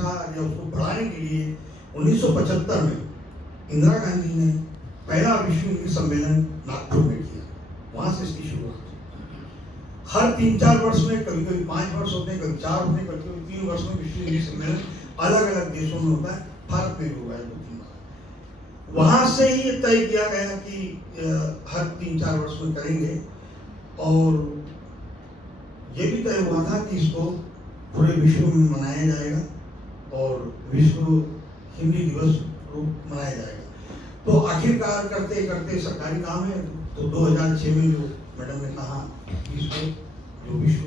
प्रसार या उसको बढ़ाने के लिए 1975 में इंदिरा गांधी ने पहला विश्व हिंदी सम्मेलन नागपुर में किया। वहां से इसकी शुरुआत। हर 3-4 वर्ष में, कभी कभी 5 वर्ष होते हैं, कभी 4 होते हैं, कभी कभी 3 वर्ष में विश्व हिंदी सम्मेलन अलग अलग देशों में होता है। भारत में भी हुआ है 2-3 बार। वहां से ही ये तय किया गया कि हर 3-4 वर्ष में करेंगे, और ये भी तय हुआ था कि इसको पूरे विश्व में मनाया जाएगा और विश्व हिंदी दिवस रूप मनाया जाएगा। तो आखिरकार करते करते सरकारी काम है, तो 2006 में जो मैडम ने कहा कि इसको जो विश्व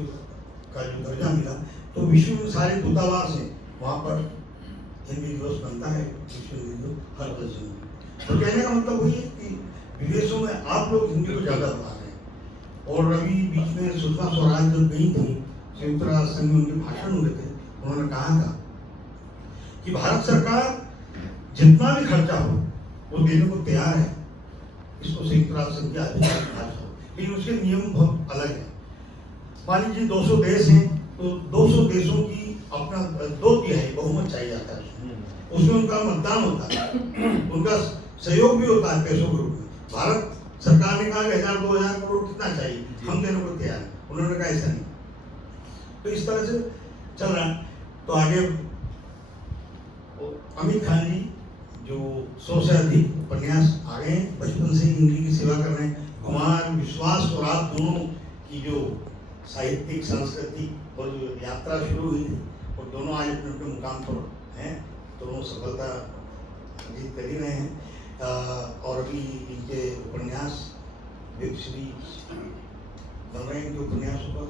का जो दर्जा मिला, तो विश्व में सारे दूतावास हैं, वहाँ पर हिंदी दिवस बनता है, विश्व हिंदी दिवस हर 10 दिन में। तो कहने का मतलब वही है कि विदेशों में आप लोग हिंदी को ज़्यादा बढ़ा रहे हैं। और अभी बीच में सुषमा स्वराज जब गई थी संयुक्त राष्ट्र संघ में, उनके भाषण हुए थे, उन्होंने कहा था कि भारत सरकार जितना भी खर्चा हो वो देने को तैयार है, इसको संयुक्त राष्ट्र संघ की आधिकारिक भाषा हो, लेकिन उसके नियम बहुत अलग है। मान लीजिए 200 देश हैं, तो 200 देशों की अपना 2/3 बहुमत चाहिए जाता है, उसमें उनका मतदान होता है, उनका सहयोग भी होता है पैसों के रूप में। भारत सरकार ने कहा 1000-2000 करोड़ कितना चाहिए, हम देने को तैयार हैं, उन्होंने कहा ऐसा नहीं। तो इस तरह से चल रहा है। तो आगे अमित खान जी जो 100 से अधिक उपन्यास आ गए, बचपन से ही हिंदी की सेवा कर रहे हैं। कुमार विश्वास और आप दोनों की जो साहित्यिक सांस्कृतिक और जो यात्रा शुरू हुई थी, और दोनों आज अपने अपने मुकाम पर हैं, दोनों सफलता अर्जित कर ही रहे हैं। और अभी इनके उपन्यास वेब सीरीज बन रहे हैं इनके उपन्यासों पर।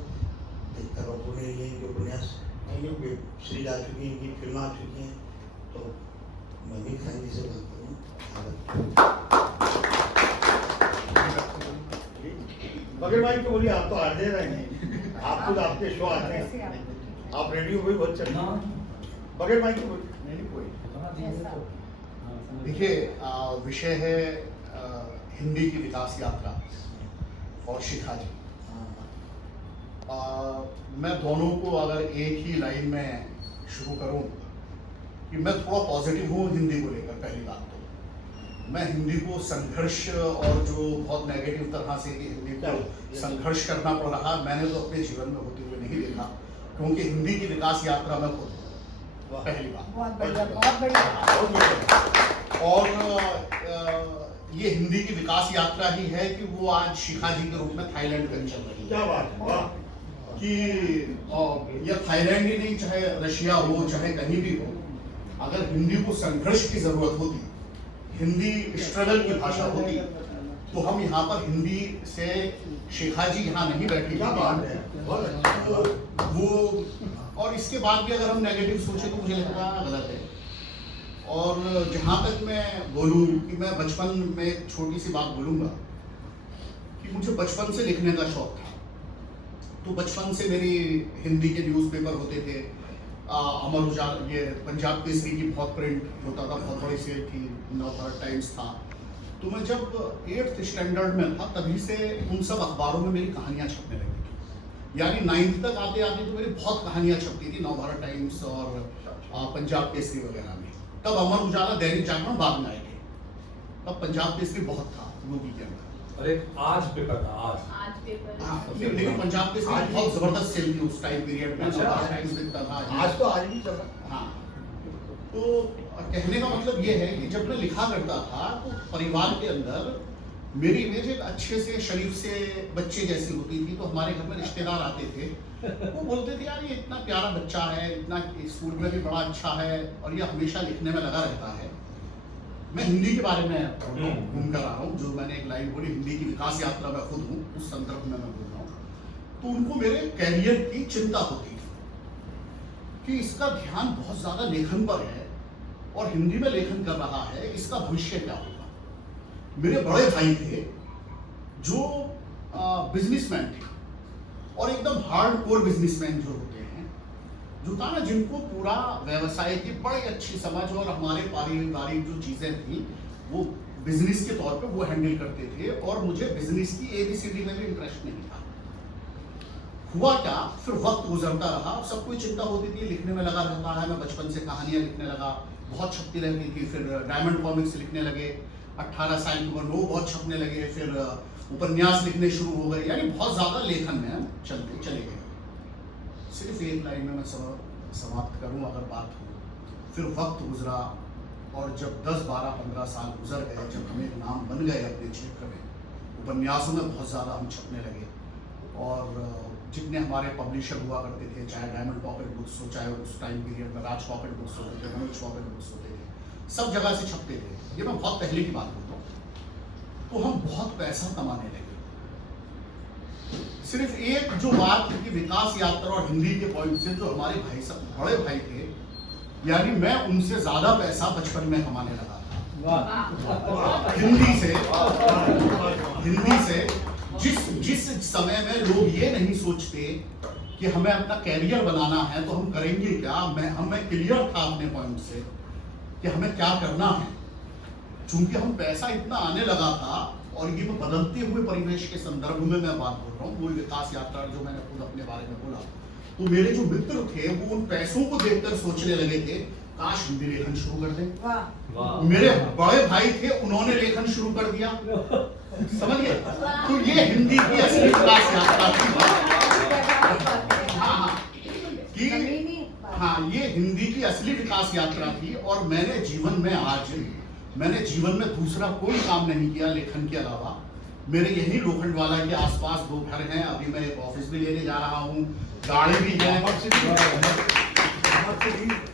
एकता कपूर ने ये इनके उपन्यास वेब सीरीज आ चुकी है, इनकी फिल्म आ चुकी हैं। तो मैं अमित खान जी से बात करूँ। बगैर भाई को बोलिए, आप तो आ दे रहे हैं, आप खुद आपके शो आते हैं, आप रेडियो भी बहुत चलते हैं। बगैर भाई को बोलिए। देखिए, विषय है हिंदी की विकास यात्रा और शिखा जी। मैं दोनों को अगर एक ही लाइन में शुरू करूं कि मैं थोड़ा पॉजिटिव हूं हिंदी को लेकर। पहली बात तो मैं हिंदी को संघर्ष और जो बहुत नेगेटिव तरह से हिंदी को संघर्ष करना पड़ रहा, मैंने तो अपने जीवन में होते हुए नहीं देखा, क्योंकि हिंदी की विकास यात्रा में खुद पहली बात। बहुत बढ़िया। और ये हिंदी की विकास यात्रा ही है कि वो आज शिखा जी के रूप में थाईलैंड में चल रही है। क्या बात है कि यह थाईलैंड ही नहीं, चाहे रशिया हो, चाहे कहीं भी हो, अगर हिंदी को संघर्ष की जरूरत होती, हिंदी स्ट्रगल की भाषा होती, तो हम यहाँ पर हिंदी से शिखा जी यहाँ नहीं बैठी। क्या बात है, बहुत अच्छा। वो और इसके बाद भी अगर हम नेगेटिव सोचे तो मुझे लगता है गलत है। और जहाँ तक मैं बोलूँ कि मैं बचपन में छोटी सी बात बोलूँगा कि मुझे बचपन से लिखने का शौक था। तो बचपन से मेरी हिंदी के न्यूज़पेपर होते थे, अमर उजाला, ये पंजाब केसरी की बहुत प्रिंट होता था, बहुत बड़ी सेल थी, नवभारत टाइम्स था। तो मैं जब 8th स्टैंडर्ड में था तभी से उन सब अखबारों में मेरी कहानियाँ छपने लगी थी। यानी 9th तक आते आते तो मेरी बहुत कहानियाँ छपती थी नवभारत टाइम्स और पंजाब केसरी वगैरह में। तब अमर उजाला, दैनिक जागरण बाद में आए थे, तब पंजाब केसरी बहुत था यूपी के अंदर। और एक आज पेपर था, आज पेपर। लेकिन पंजाब केसरी बहुत जबरदस्त सेल थी उस टाइम पीरियड में। अच्छा। टाइम्स बिकता था, आज तो आज भी चल रहा है। हाँ। तो कहने का मतलब ये है कि जब मैं लिखा करता था तो परिवार के अंदर मेरी इमेज एक अच्छे से शरीफ से बच्चे जैसी होती थी। तो हमारे घर में रिश्तेदार आते थे, वो बोलते थे यार ये इतना प्यारा बच्चा है, इतना स्कूल में भी बड़ा अच्छा है और ये हमेशा लिखने में लगा रहता है। मैं हिंदी के बारे में घूम कर रहा हूँ, जो मैंने एक लाइन बोली, हिंदी की विकास यात्रा में खुद हूँ, उस संदर्भ में मैं बोल रहा हूँ। तो उनको मेरे कैरियर की चिंता होती थी कि इसका ध्यान बहुत ज्यादा लेखन पर है और हिंदी में लेखन कर रहा है, इसका भविष्य क्या होगा। मेरे बड़े भाई थे जो बिजनेसमैन थे और एकदम हार्डकोर बिजनेसमैन जो होते हैं, जो था ना, जिनको पूरा व्यवसाय की बड़ी अच्छी समझ और हमारे पारिवारिक जो चीजें थी वो बिजनेस के तौर पे वो हैंडल करते थे। और मुझे बिजनेस की ABCD में भी इंटरेस्ट नहीं था। हुआ क्या, फिर वक्त गुजरता रहा, सबको चिंता होती थी, लिखने में लगा रहता है। मैं बचपन से कहानियां लिखने लगा, बहुत छपती रहती थी। फिर डायमंड कॉमिक्स लिखने लगे, 18 साल की उम्र में वो बहुत छपने लगे। फिर उपन्यास लिखने शुरू हो गए, यानी बहुत ज्यादा लेखन में हम चले गए। सिर्फ एक लाइन में मैं समाप्त करूं अगर बात हो, फिर वक्त गुजरा और जब 10, 12, 15 साल गुजर गए, जब हम एक नाम बन गए अपने क्षेत्र में, उपन्यासों में बहुत ज़्यादा हम छपने लगे। और जितने हमारे पब्लिशर हुआ करते थे, चाहे डायमंड पॉकेट बुक्स हो, चाहे उस टाइम पीरियड में राज पॉकेट बुक्स होते थे, मनोज पॉकेट बुक्स होते थे, सब जगह से छपते थे। ये मैं बहुत पहले की बात करता हूँ। तो हम बहुत पैसा कमाने लगे। सिर्फ एक जो बात थी कि विकास यात्रा और हिंदी के पॉइंट से, जो हमारे भाई सब बड़े भाई थे, यानी मैं उनसे ज्यादा पैसा बचपन में कमाने लगा था हिंदी से। जिस समय में लोग ये नहीं सोचते कि हमें अपना कैरियर बनाना है तो हम करेंगे क्या, हमें क्लियर था अपने पॉइंट से कि हमें क्या करना है। चूंकि हम पैसा इतना आने लगा था, और ये मैं बदलते हुए परिवेश के संदर्भ में मैं बात बोल रहा हूँ, वो विकास यात्रा जो मैंने खुद अपने बारे में बोला, तो मेरे जो मित्र थे वो उन पैसों को देखकर सोचने लगे थे, काश हिंदी लेखन शुरू कर दें। मेरे बड़े भाई थे, उन्होंने लेखन शुरू कर दिया। समझ गए? तो ये हिंदी की असली विकास यात्रा थी। हाँ, ये हिंदी की असली विकास यात्रा थी। और मैंने जीवन में दूसरा कोई काम नहीं किया लेखन के अलावा। मेरे यही लोखंडवाला के आसपास 2 घर हैं, अभी मैं एक ऑफिस भी लेने जा रहा हूँ, गाड़ी भी है।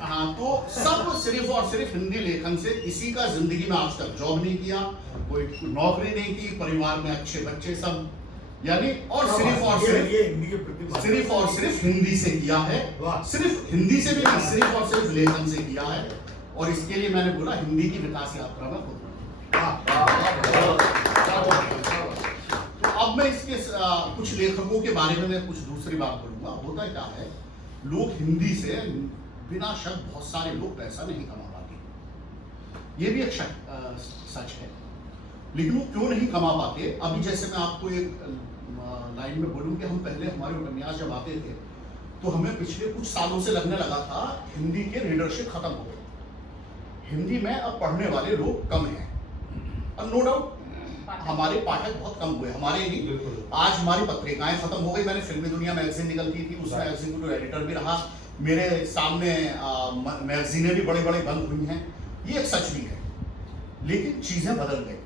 हाँ, तो सब सिर्फ और सिर्फ हिंदी लेखन से। किसी का जिंदगी में आज तक जॉब नहीं किया, कोई नौकरी नहीं की, परिवार में अच्छे बच्चे सब, यानी और सिर्फ और सिर्फ हिंदी से किया है। सिर्फ हिंदी से भी नहीं, सिर्फ और सिर्फ लेखन से किया है। और इसके लिए मैंने बोला हिंदी की विकास यात्रा में खुद। तो अब मैं इसके कुछ लेखकों के बारे में मैं कुछ दूसरी बात करूंगा। होता क्या है, लोग हिंदी से बिना शक बहुत सारे लोग पैसा नहीं कमा पाते, ये भी एक सच है। लेकिन वो क्यों नहीं कमा पाते, अभी जैसे मैं आपको एक लाइन में बोलूं कि हम पहले हमारे उपन्यास जब आते थे तो हमें पिछले कुछ सालों से लगने लगा था हिंदी के रीडरशिप खत्म हो गए, हिंदी में अब पढ़ने वाले लोग कम हैं। और नो डाउट हमारे पाठक बहुत कम हुए, हमारे ही। आज हमारी पत्रिकाएं खत्म हो गई। मैंने फिल्मी दुनिया मैगजीन निकलती थी, उसमें एग्जीक्यूटिव एडिटर भी रहा। मेरे सामने मैगजीनें भी बड़ी बड़ी बंद हुई हैं, ये एक सच भी है। लेकिन चीजें बदल गई,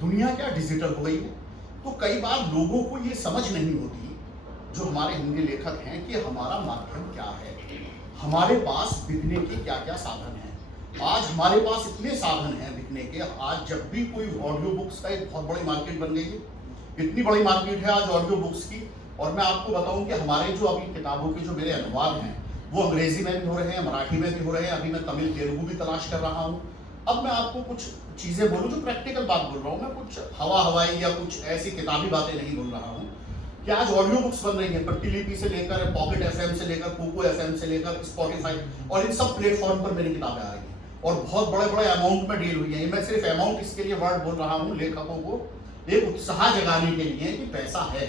दुनिया क्या डिजिटल हो गई है। तो कई बार लोगों को ये समझ नहीं होती, जो हमारे हिंदी लेखक हैं, कि हमारा माध्यम क्या है, हमारे पास बिकने के क्या क्या साधन हैं। आज हमारे पास इतने साधन हैं बिकने के। आज जब भी कोई ऑडियो बुक्स का एक बहुत बड़ी मार्केट बन गई है, इतनी बड़ी मार्केट है आज ऑडियो बुक्स की। और मैं आपको बताऊं कि हमारे जो अभी किताबों के जो मेरे अनुवाद हैं, वो अंग्रेजी में भी हो रहे हैं, मराठी में भी हो रहे हैं, अभी मैं तमिल तेलुगु भी तलाश कर रहा हूँ। अब मैं आपको कुछ चीजें बोलूं जो प्रैक्टिकल बात बोल रहा हूँ, मैं कुछ हवाई या कुछ ऐसी किताबी बातें नहीं बोल रहा हूँ। कि आज ऑडियो बुक्स बन रही है, प्रतिलिपि से लेकर पॉकेट एफएम से लेकर कोको एफएम से लेकर स्पॉटिफाई, और इन सब प्लेटफॉर्म पर मेरी किताबें आ रही हैं और बहुत बड़े बड़े अमाउंट में डील हुई है। मैं सिर्फ अमाउंट इसके लिए वर्ड बोल रहा हूँ लेखकों को एक उत्साह जगाने के लिए कि पैसा है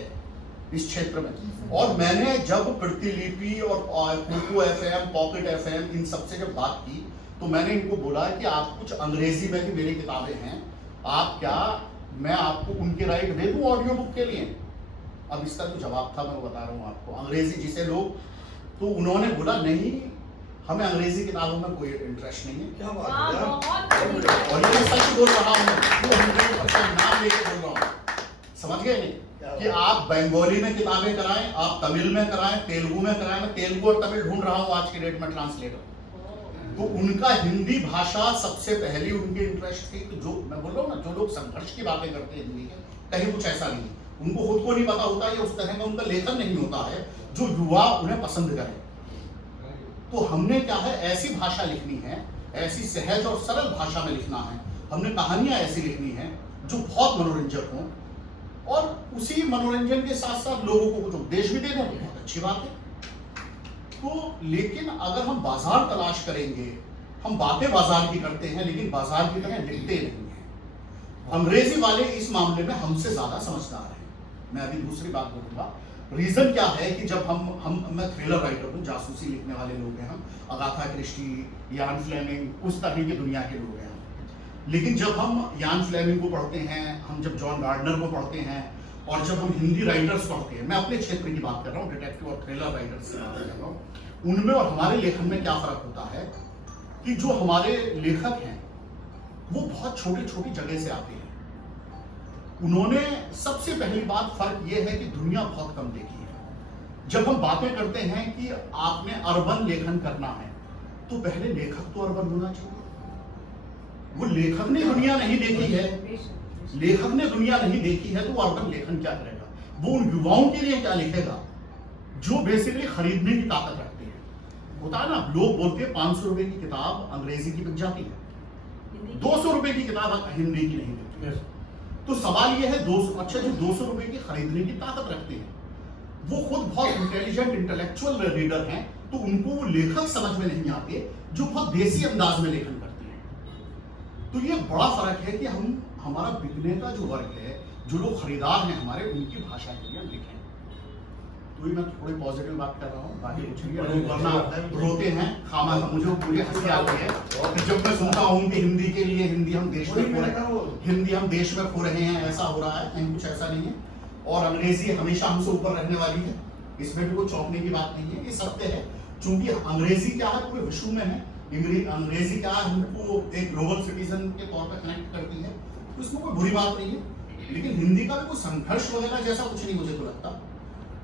इस क्षेत्र में। और मैंने जब प्रतिलिपि और कोको एफएम, पॉकेट एफएम, इन सबसे जब बात की, तो मैंने इनको बोला कि आप कुछ अंग्रेजी में भी मेरी किताबें हैं, आप क्या मैं आपको उनके राइट दे दूं ऑडियो बुक के लिए। अब इसका जो जवाब था मैं वो बता रहा हूँ आपको। अंग्रेजी जिसे लोग, तो उन्होंने बोला नहीं, हमें अंग्रेजी किताबों में कोई इंटरेस्ट नहीं है। क्या बात है, और ये सच बोल रहा हूँ, नाम लेके बोल रहा हूँ, समझ गए नहीं? कि आप बंगाली में किताबें कराएं, आप तमिल में कराएं, तेलुगु में कराएं। मैं तेलुगु और तमिल ढूंढ रहा हूँ आज की डेट में ट्रांसलेटर। तो उनका हिंदी भाषा सबसे पहली उनकी इंटरेस्ट थी। कि जो मैं बोल रहा हूँ ना, जो लोग संघर्ष की बातें करते हैं हिंदी के, कहीं कुछ ऐसा नहीं, उनको खुद को नहीं पता होता, या उस तरह का उनका लेखन नहीं होता है जो युवा उन्हें पसंद करे। तो हमने क्या है, ऐसी भाषा लिखनी है, ऐसी सहज और सरल भाषा में लिखना है। हमने कहानियां ऐसी लिखनी है जो बहुत मनोरंजक हों, और उसी मनोरंजन के साथ साथ लोगों को कुछ उपदेश भी देना, तो बहुत अच्छी बात है। तो लेकिन अगर हम बाजार तलाश करेंगे, हम बातें बाजार की करते हैं लेकिन बाजार की तरह लिखते नहीं हैं। अंग्रेजी वाले इस मामले में हमसे ज्यादा समझदार हैं। मैं अभी दूसरी बात बोलूंगा। रीजन क्या है कि जब मैं थ्रिलर राइटर हूँ, जासूसी लिखने वाले लोग हैं हम, अगाथा क्रिस्टी, यान फ्लेमिंग, उस तरह की दुनिया के लोग हैं हम। लेकिन जब हम यान फ्लेमिंग को पढ़ते हैं, हम जब जॉन गार्डनर को पढ़ते हैं, और जब हम हिंदी राइटर्स पढ़ते हैं, मैं अपने क्षेत्र की बात कर रहा हूँ, डिटेक्टिव और थ्रिलर राइटर्स की बात कर रहा हूँ, उनमें और हमारे लेखन में क्या फर्क होता है कि जो हमारे लेखक हैं वो बहुत छोटी छोटी जगह से आते हैं। उन्होंने सबसे पहली बात फर्क ये है कि दुनिया बहुत कम देखी है। जब हम बातें करते हैं कि आपने अर्बन लेखन करना है, तो पहले लेखक तो अर्बन होना चाहिए। वो लेखक ने दुनिया नहीं देखी है, लेखक ने दुनिया नहीं देखी है, तो वो अर्बन लेखन क्या करेगा? वो उन युवाओं के लिए क्या लिखेगा जो बेसिकली खरीदने की ताकत रखते हैं। होता है ना, लोग बोलते हैं 500 रुपए की किताब अंग्रेजी की बिक जाती है, 200 रुपए की किताब हिंदी की नहीं बिकती। तो सवाल यह है, 200 अच्छा जो 200 रुपए की खरीदने की ताकत रखते हैं, वो खुद बहुत इंटेलिजेंट इंटेलेक्चुअल रीडर हैं, तो उनको वो लेखक समझ में नहीं आते जो बहुत देसी अंदाज में लेखन करते हैं। तो ये बड़ा फर्क है कि हमारा बिकने का जो वर्ग है, जो लोग खरीदार हैं हमारे, उनकी भाषा के लिए हम लिखें। तो ये मैं थोड़ी पॉजिटिव बात कर रहा हूँ, बाकी कुछ नहीं। लोग वरना रोते हैं खामा, मुझे हंसी आती है जब मैं सुनता हूँ कि हिंदी के लिए हिंदी हम देश में खो रहे हैं, ऐसा हो रहा है। नहीं, कुछ ऐसा नहीं है। और अंग्रेजी हमेशा हमसे ऊपर रहने वाली है, इसमें भी कोई चौंकने की बात नहीं है, ये सत्य है। चूंकि अंग्रेजी क्या है, पूरे विश्व में है, अंग्रेजी क्या है, हमको एक ग्लोबल सिटीजन के तौर पर कनेक्ट करती है, तो इसमें कोई बुरी बात नहीं है। लेकिन हिंदी का भी कोई संघर्ष वगैरह जैसा कुछ नहीं मुझे तो लगता,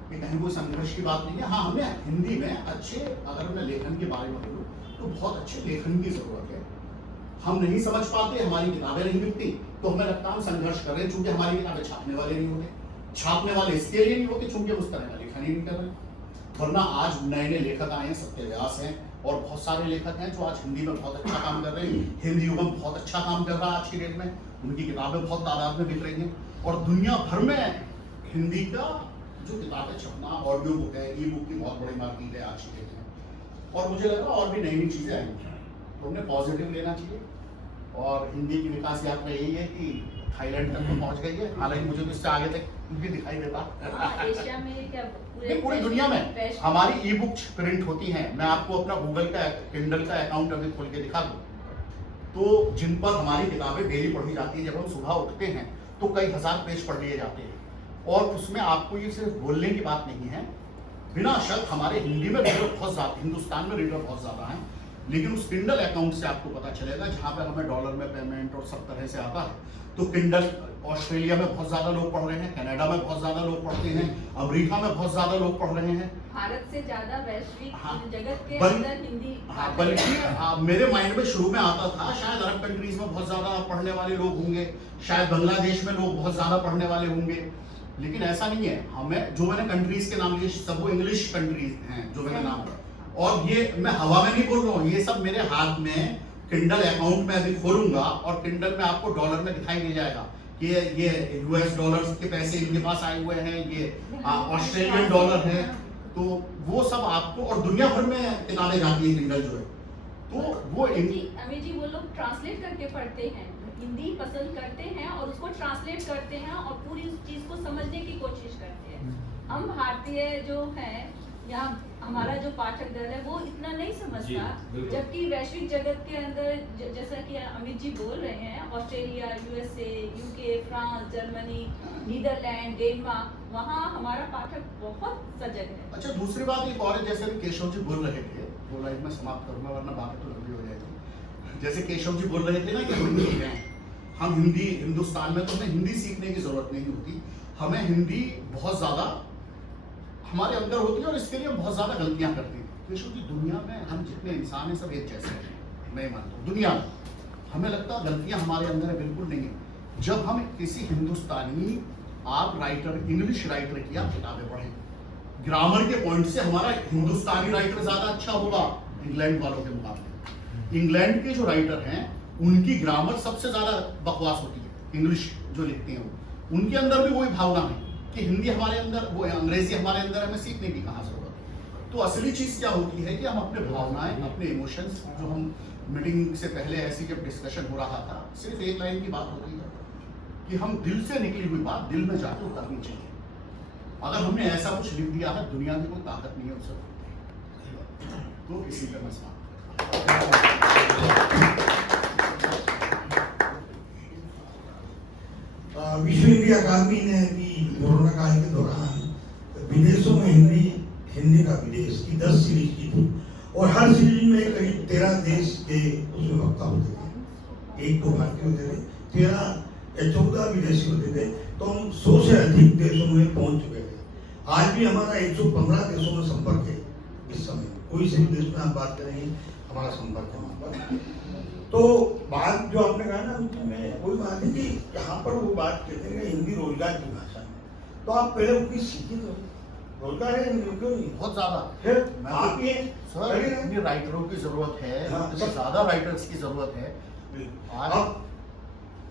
कि कहीं कोई संघर्ष की बात नहीं है। हाँ, हमें हिंदी में अच्छे, अगर मैं लेखन के बारे में बोलूँ तो बहुत अच्छे लेखन की जरूरत है। हम नहीं समझ पाते, हमारी किताबें नहीं बिकती, तो हमें लगता है हम संघर्ष कर रहे हैं, चूंकि हमारी किताबें छापने वाले नहीं होते। छापने वाले इसके लिए नहीं होते चूंकि हम उस तरह का लेखन ही नहीं कर रहे। वरना आज नए नए लेखक आए हैं, सत्य व्यास हैं, और बहुत सारे लेखक हैं जो आज हिंदी में बहुत अच्छा काम कर रहे हैं। हिंदी युगम बहुत अच्छा काम कर रहा है आज की डेट में, उनकी किताबें बहुत तादाद में बिक रही हैं। और दुनिया भर में हिंदी का जो किताबें छपना, ऑडियो बुक है, ई बुक की बहुत बड़ी मार्केट है आज की डेट में। और मुझे लगा और भी नई नई चीजें आएंगी, तो हमने पॉजिटिव लेना चाहिए। और हिंदी की विकास यात्रा यही है कि थाईलैंड तक तो पहुंच गई है, हालांकि मुझे तो इससे आगे तक भी दिखाई देता। एशिया में क्या पूरी दुनिया में हमारी ई बुक प्रिंट होती हैं। मैं आपको अपना गूगल का किंडल का अकाउंट अभी खोल के दिखा दूं, तो जिन पर हमारी किताबें डेली पढ़ी जाती है, जब हम सुबह उठते हैं तो कई हजार पेज पढ़ लिए जाते हैं। और उसमें आपको ये सिर्फ बोलने की बात नहीं है, बिना शक हमारे हिंदी में रीडर बहुत ज्यादा, हिंदुस्तान में रीडर बहुत ज्यादा है। लेकिन उस किंडल अकाउंट से आपको पता चलेगा, जहां पर हमें डॉलर में पेमेंट और सब तरह से आता है, तो किंडल ऑस्ट्रेलिया में बहुत ज्यादा लोग पढ़ रहे हैं, कनाडा में बहुत ज्यादा लोग पढ़ते हैं, अमेरिका में बहुत ज्यादा लोग पढ़ रहे हैं। भारत से ज्यादा वैश्विक जगत के बल- अंदर हिंदी। बल्कि मेरे माइंड में शुरू में आता था शायद अरब कंट्रीज में बहुत ज्यादा पढ़ने वाले लोग होंगे, शायद बांग्लादेश में लोग बहुत ज्यादा पढ़ने वाले होंगे, लेकिन ऐसा नहीं है। हमें जो मैंने कंट्रीज के नाम लिए सब वो इंग्लिश कंट्रीज हैं जो मैंने नाम, और ये मैं हवा में नहीं बोल रहा हूँ, ये सब मेरे हाथ में किंडल अकाउंट में अभी खोलूंगा और किंडल में आपको डॉलर में दिखाई दे जाएगा कि ये यूएस डॉलर्स के पैसे इनके पास आए हुए हैं, ये ऑस्ट्रेलियन डॉलर है, तो वो सब आपको, और दुनिया भर में किताबें जाती है किंडल जो है, तो वो अमित जी वो लोग ट्रांसलेट करके पढ़ते हैं, हिंदी पसंद करते हैं और उसको ट्रांसलेट करते हैं और पूरी उस चीज को समझने की कोशिश करते हैं। हम भारतीय जो हैं, यहाँ हमारा जो पाठक दल है वो इतना नहीं समझता, जबकि वैश्विक जगत के अंदर जैसा कि अमित जी बोल रहे हैं, Australia, USA, UK, France, Germany, Netherlands, Denmark, वहाँ हमारा पाठक बहुत सजग है। अच्छा, दूसरी बात एक और है, जैसे केशव जी बोल रहे थे, वो लाइफ में समाप्त करूंगा वरना बातें तो लंबी हो जाएगी। जैसे केशव जी बोल रहे थे ना कि हिंदी है, हम हिंदी, हिंदुस्तान में तो हमें हिंदी सीखने की जरूरत नहीं होती, हमें हिंदी बहुत ज्यादा हमारे अंदर होती है और इसके लिए हम बहुत ज्यादा गलतियां करते हैं। केशव जी, दुनिया में हम जितने इंसान हैं सब एक जैसे हैं, मैं मानता हूँ। दुनिया में हमें लगता है गलतियां हमारे अंदर है, बिल्कुल नहीं है। जब हम किसी हिंदुस्तानी आप राइटर, इंग्लिश राइटर की आप किताबें पढ़ें, ग्रामर के पॉइंट से हमारा हिंदुस्तानी राइटर ज्यादा अच्छा होगा इंग्लैंड वालों के मुकाबले। इंग्लैंड के जो राइटर हैं उनकी ग्रामर सबसे ज्यादा बकवास होती है, इंग्लिश जो लिखते हैं वो, उनके अंदर भी वही भावना है कि हिंदी हमारे अंदर, वो अंग्रेजी हमारे अंदर, हमें सीखने की कहाँ जरूरत है। तो असली चीज क्या होती है कि हम अपने भावनाएं, अपने इमोशंस, जो हम मीटिंग से पहले ऐसी जब डिस्कशन हो रहा था, सिर्फ एक लाइन की बात होती है कि हम दिल से निकली हुई बात दिल में जाकर करनी चाहिए। अगर हमने ऐसा कुछ लिख दिया है, दुनिया की कोई ताकत नहीं है उसे रोकने की। तो इसी तरह से विश्व हिंदी अकादमी ने भी कोरोना काल के दौरान विदेशों में हिंदी का विदेश की 10 सीरीज की थी और हर सीरीज में करीब 13 देश के उसमें वक्ता होते थे। 1-2 भारतीय होते थे, 13 या 14 विदेशी होते थे। तो हम 100 से अधिक देशों में पहुंच चुके थे। आज भी हमारा 115 देशों में संपर्क है। इस समय कोई से भी देश में आप बात करेंगे, हमारा संपर्क है वहाँ पर। तो बात जो आपने कहा ना, में वही बात है कि यहाँ पर वो बात कहते हैं हिंदी रोजगार की भाषा है। तो आप पहले उतनी सीखी तो रोजगार है हिंदी, क्यों नहीं? बहुत ज्यादा फिर मैं आप ये सर, इतनी राइटरों की जरूरत है, हाँ, इतनी ज्यादा राइटर्स की जरूरत है। अब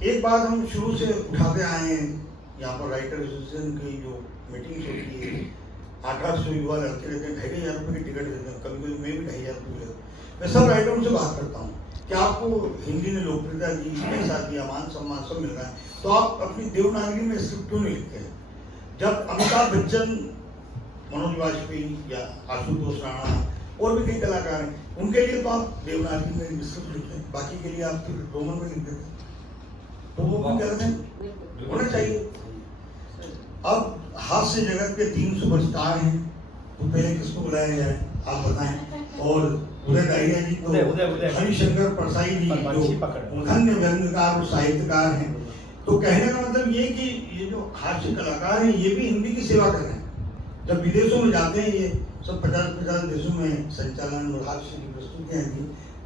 एक बात हम शुरू से उठाते आए हैं, यहाँ पर राइटर एसोसिएशन की जो मीटिंग्स होती है, 800 युवा लड़के रहते हैं, 2,500 रुपये की टिकट देते हैं, कभी कभी मैं भी 2,500 रुपये लेता। मैं सब राइटरों से बात करता हूँ कि आपको हिंदी ने लोकप्रियता दी, पैसा दिया, मान सम्मान सब मिल रहा है, तो आप अपनी देवनागरी में स्क्रिप्ट क्यों नहीं लिखते हैं? जब अमिताभ बच्चन, मनोज वाजपेयी या आशुतोष राणा और भी कई कलाकार हैं, उनके लिए तो आप देवनागरी में स्क्रिप्ट लिखते हैं, बाकी के लिए आप फिर रोमन में लिख देते हैं। तो वो भी गलत है, होना चाहिए। अब हास्य जगत के 3 सुपरस्टार हैं, तो पहले किसको बुलाया जाए आप बताएं। और उदय दहिया जी तो हरिशंकर परसाई जी जो धन्य व्यंग्यकार और साहित्यकार हैं। तो कहने का मतलब ये कि ये जो हास्य कलाकार हैं ये भी हिंदी की सेवा कर रहे हैं। जब विदेशों में जाते हैं, ये सब 50 देशों में संचालन और हास्य की प्रस्तुतियाँ थी,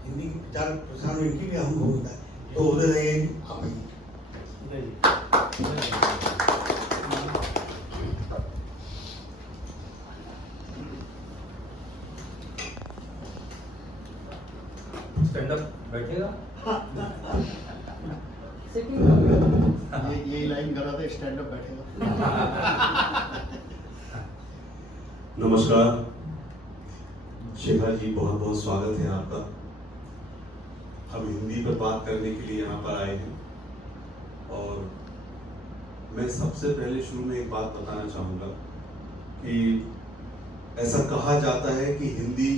हिंदी की प्रचार प्रसार में इनकी भी अहम भूमिका है। तो उदय दहिया जी आप आइए। स्टैंड अप बैठेगा। ये लाइन करा था, स्टैंड अप बैठेगा। नमस्कार शेखर जी, बहुत बहुत स्वागत है आपका। हम हिंदी पर बात करने के लिए यहाँ पर आए हैं और मैं सबसे पहले शुरू में एक बात बताना चाहूँगा कि ऐसा कहा जाता है कि हिंदी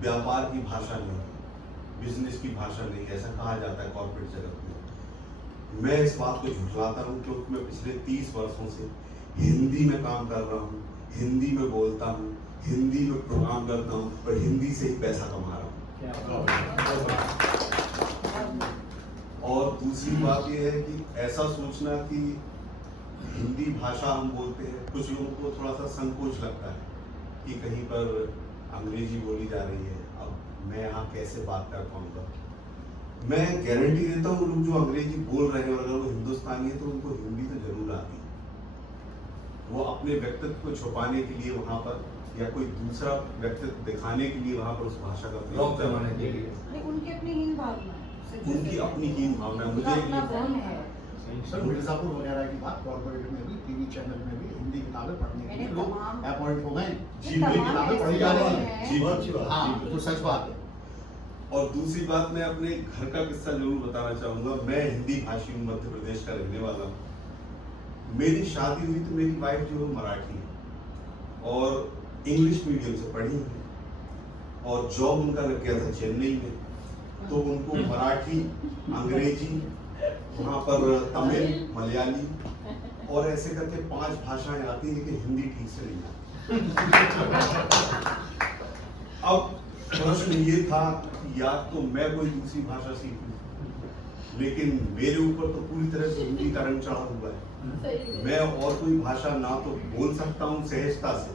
व्यापार की भाषा नहीं है, बिजनेस की भाषा नहीं, ऐसा कहा जाता है कॉर्पोरेट जगत में। मैं इस बात को झुठलाता हूँ क्योंकि मैं पिछले 30 वर्षों से हिंदी में काम कर रहा हूँ, हिंदी में बोलता हूँ, हिंदी में प्रोग्राम करता हूँ और हिंदी से ही पैसा कमा रहा हूँ। और दूसरी बात यह है कि ऐसा सोचना कि हिंदी भाषा हम बोलते हैं, कुछ लोगों को थोड़ा सा संकोच लगता है कि कहीं पर अंग्रेजी बोली जा रही है, अब मैं यहाँ कैसे बात कर पाऊंगा। मैं गारंटी देता हूँ लोग जो अंग्रेजी बोल रहे हैं और अगर वो हिंदुस्तानी है तो उनको हिंदी तो जरूर आती है। वो अपने व्यक्तित्व को छुपाने के लिए वहाँ पर या कोई दूसरा व्यक्तित्व दिखाने के लिए वहाँ पर उस भाषा का प्रयोग करने के लिए उनकी अपनी हीन भावना, उनकी अपनी हीन भावना। मुझे सर मिर्जापुर वगैरह की बात, कॉर्पोरेट में भी, टीवी चैनल में भी हिंदी किताबें पढ़ने के लिए लोग अपॉइंट हो गए। जी, हिंदी किताबें पढ़ी जा रही हैं। जी, बहुत अच्छी बात। हाँ, तो सच बात है। और दूसरी बात, मैं अपने घर का किस्सा जरूर बताना चाहूँगा। मैं हिंदी भाषी हूँ, मध्य प्रदेश का रहने वाला हूँ। मेरी शादी हुई तो मेरी वाइफ जो है मराठी है और इंग्लिश मीडियम से पढ़ी है और जॉब उनका लग गया था चेन्नई में, तो उनको मराठी, अंग्रेजी, वहाँ पर तमिल, मलयाली और ऐसे करके 5 भाषाएं आती हैं, लेकिन हिंदी ठीक से नहीं आती। अब प्रश्न ये था कि या तो मैं कोई दूसरी भाषा सीखूं, लेकिन मेरे ऊपर तो पूरी तरह से हिंदी का रंग चढ़ा हुआ है। मैं और कोई भाषा ना तो बोल सकता हूँ सहजता से,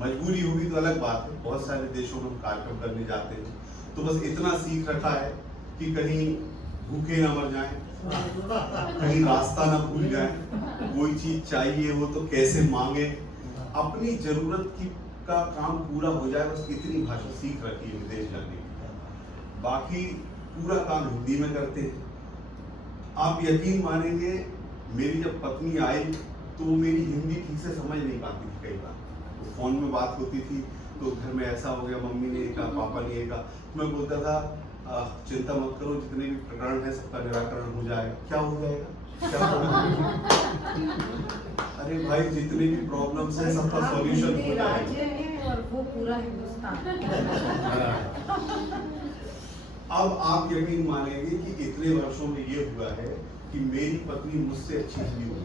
मजबूरी होगी तो अलग बात है। बहुत सारे देशों में हम कार्यक्रम करने जाते हैं, तो बस इतना सीख रखा है कि कहीं भूखे ना मर जाएं, कहीं रास्ता ना भूल जाएं, कोई चीज चाहिए हो तो कैसे मांगे, अपनी जरूरत की का काम पूरा हो जाए, बस इतनी भाषा सीख रखी है विदेश जाने की। बाकी पूरा काम हिंदी में करते हैं। आप यकीन मानेंगे, मेरी जब पत्नी आई तो वो मेरी हिंदी ठीक से समझ नहीं पाती थी। कई बार तो फोन में बात होती थी तो घर में ऐसा हो गया, मम्मी ने ये कहा, पापा ने ये कहा, मैं बोलता था चिंता मत करो, जितने भी प्रकरण है सबका निराकरण हो जाएगा। क्या हो जाएगा, क्या हो जाएगा? अरे भाई जितने भी प्रॉब्लम्स हैं सबका सॉल्यूशन हो जाएगा। राज्य है और वो पूरा हिंदुस्तान। अब आप यकीन मानेंगे कि इतने वर्षों में ये हुआ है कि मेरी पत्नी मुझसे अच्छी नहीं हुई।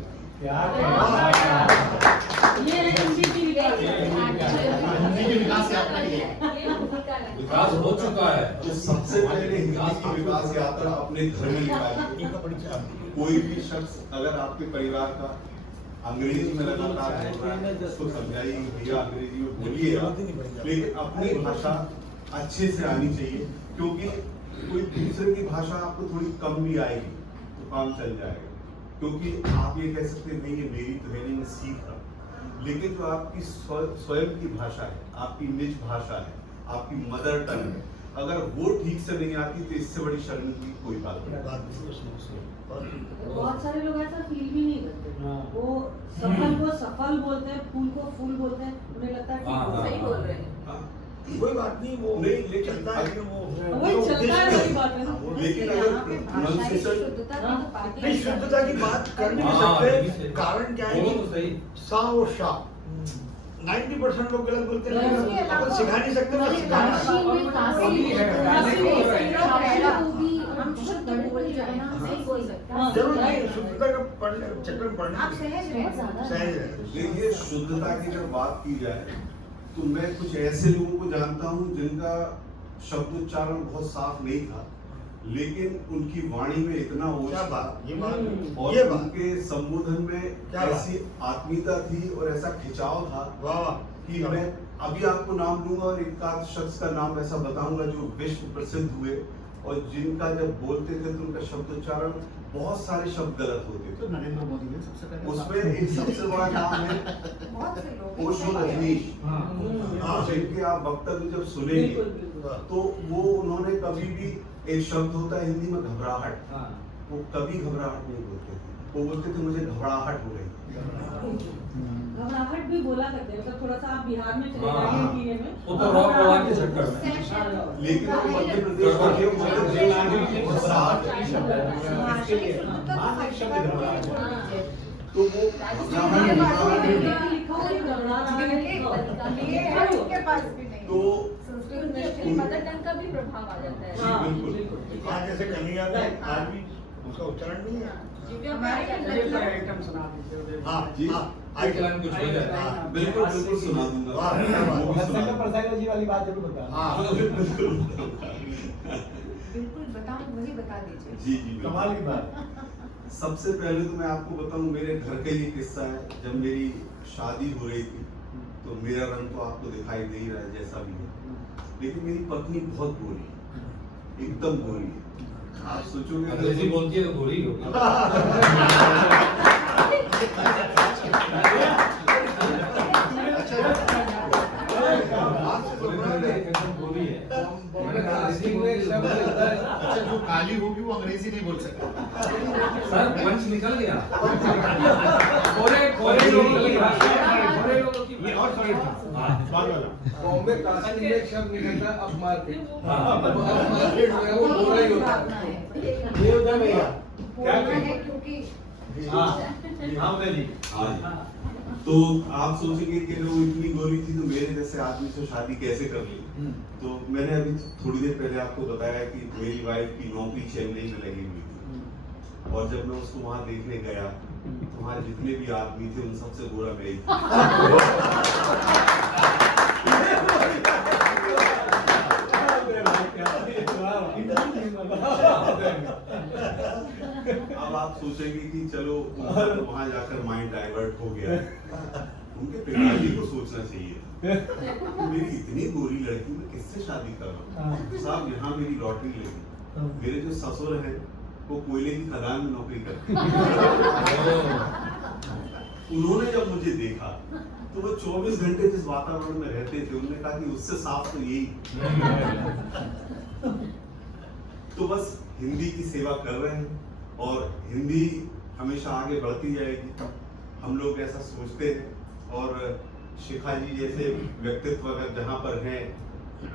ये हिंदी की हिंदी के विकास यात्रा ये है। विकास हो चुका है। तो सबसे पहले हिंदी की विकास यात्रा अपने घर में निकालिए। कोई भी शख्स अगर आपके परिवार का अंग्रेजी में लगातार बोल रहा है उसको समझाइए भैया अंग्रेजी में बोलिए आप, लेकिन अपनी भाषा अच्छे से आनी चाहिए, क्योंकि कोई दूसरे की भाषा आपको थोड़ी कम भी आएगी तो काम चल जाएगा। क्योंकि आप ये कह सकते हैं नहीं ये मेरी तो है नहीं, मैं सीख रहा हूं। लेकिन जो आपकी स्वयं की भाषा है, आपकी निज भाषा है, आपकी मदर टंग है, अगर वो ठीक से नहीं आती तो इससे बड़ी शर्मिंदगी की कोई बात नहीं। बहुत सारे लोग ऐसा फील भी नहीं करते। वो सफल को सफल बोलते हैं, फूल को फूल बोलते हैं, उन्हें लगता है कि वो सही बोल रहे हैं। कोई बात नहीं, वो नहीं, लेकिन चलता है कि वही चलता है, वही बात है ना। लेकिन यहाँ अगर पे pronunciation- नहीं, शुद्धता की बात कर नहीं सकते। कारण क्या है कि सा और शा 90% लोग गलत बोलते हैं, अपन सिखा नहीं सकते ना, सिखाना जरूर नहीं। शुद्धता का चक्कर में पड़ना आप सहज रहे, सहज रहे। देखिए शुद्धता की अगर बात की जाए तो मैं कुछ ऐसे लोगों को जानता हूं जिनका शब्दोच्चारण बहुत साफ नहीं था, लेकिन उनकी वाणी में इतना ओज क्या था बात, ये बात, और ये बात, उनके संबोधन में क्या बात? ऐसी आत्मीयता थी और ऐसा खिंचाव था वाह वाह। कि मैं अभी आपको नाम लूंगा और एक आध शख्स का नाम ऐसा बताऊंगा जो विश्व प्रसिद्ध हुए और जिनका जब बोलते थे तो उनका शब्दोच्चारण बहुत सारे शब्द गलत होते तो थे। नरेंद्र मोदी ने सबसे पहले उसमें एक सबसे बड़ा नाम है बहुत से लोग ओशो रजनीश, जिनके आप वक्तव्य जब सुनेंगे बिल्कुल बिल्कुल। तो वो उन्होंने कभी भी एक शब्द होता है हिंदी में घबराहट, वो कभी घबराहट नहीं बोलते थे, वो बोलते थे मुझे घबराहट हो रही। घबराहट भी बोला करते हैं, मतलब थोड़ा सा आप बिहार में चले हाँ, जाइए पीने में वो तो रॉक प्रवाह के चक्कर में। लेकिन वो मध्य प्रदेश का ये मध्य प्रदेश में घबराहट तो वो तो मदर टंग का भी प्रभाव आ जाता है। हाँ, बिल्कुल। बिल्कुल। आज जैसे कन्हैया में आज भी उसका उच्चारण नहीं है। हाँ जी। हाँ एक लाइन कुछ हो जाए। हाँ, बिल्कुल बिल्कुल सुना दूंगा। वाह, क्या बात। वो भी सुना दूंगा। जी वाली बात जरूर बता। हाँ बिल्कुल बिल्कुल बताओ, वही बता दीजिए। जी जी बिल्कुल। कमाल की बात। सबसे पहले तो मैं आपको बताऊं मेरे घर का ये किस्सा है। जब मेरी शादी हो रही थी तो मेरा रंग तो आपको दिखाई दे ही रहा है जैसा भी है, लेकिन मेरी पत्नी बहुत गोरी है, एकदम गोरी है। आप सोचोगे अंग्रेजी बोलती है तो गोरी होगी। एकदम गोरी है। मैंने कहा अंग्रेजी में एक शब्द होता है। अच्छा जो काली होगी वो अंग्रेजी नहीं बोल सकती। सर पंच निकल गया। कोरे लोगों की ये और सॉलिड था। बॉम्बे काशी में एक शब्द निकलता है अब मार्केट। मार्केट जो है वो गोरा ही होता है। ये होता है भैया। क्या कहें? क्योंकि हाँ हाँ उदय जी। हाँ जी। तो आप सोचेंगे कि वो इतनी गोरी थी तो मेरे जैसे आदमी से शादी कैसे कर ली। तो मैंने अभी थोड़ी देर पहले आपको बताया कि मेरी वाइफ की नौकरी चेन्नई में लगी हुई थी और जब मैं उसको वहां देखने गया तो वहां जितने भी आदमी थे उन सबसे गोरा मैं ही अब आप सोचेंगे कि चलो उनका तो वहां जाकर माइंड डाइवर्ट हो गया, उनके पिताजी को सोचना चाहिए कि मेरी इतनी गोरी लड़की में किससे शादी कर रहा हूँ। साहब यहाँ मेरी लॉटरी लगी। मेरे जो ससुर हैं वो कोयले की खदान में नौकरी करते हैं। उन्होंने जब मुझे देखा तो वो 24 घंटे जिस वातावरण में रहते थे उन्होंने कहा कि उससे साफ तो यही। तो बस हिंदी की सेवा कर रहे हैं और हिंदी हमेशा आगे बढ़ती जाएगी, हम लोग ऐसा सोचते हैं। और शिखा जी जैसे व्यक्तित्व अगर जहाँ पर हैं,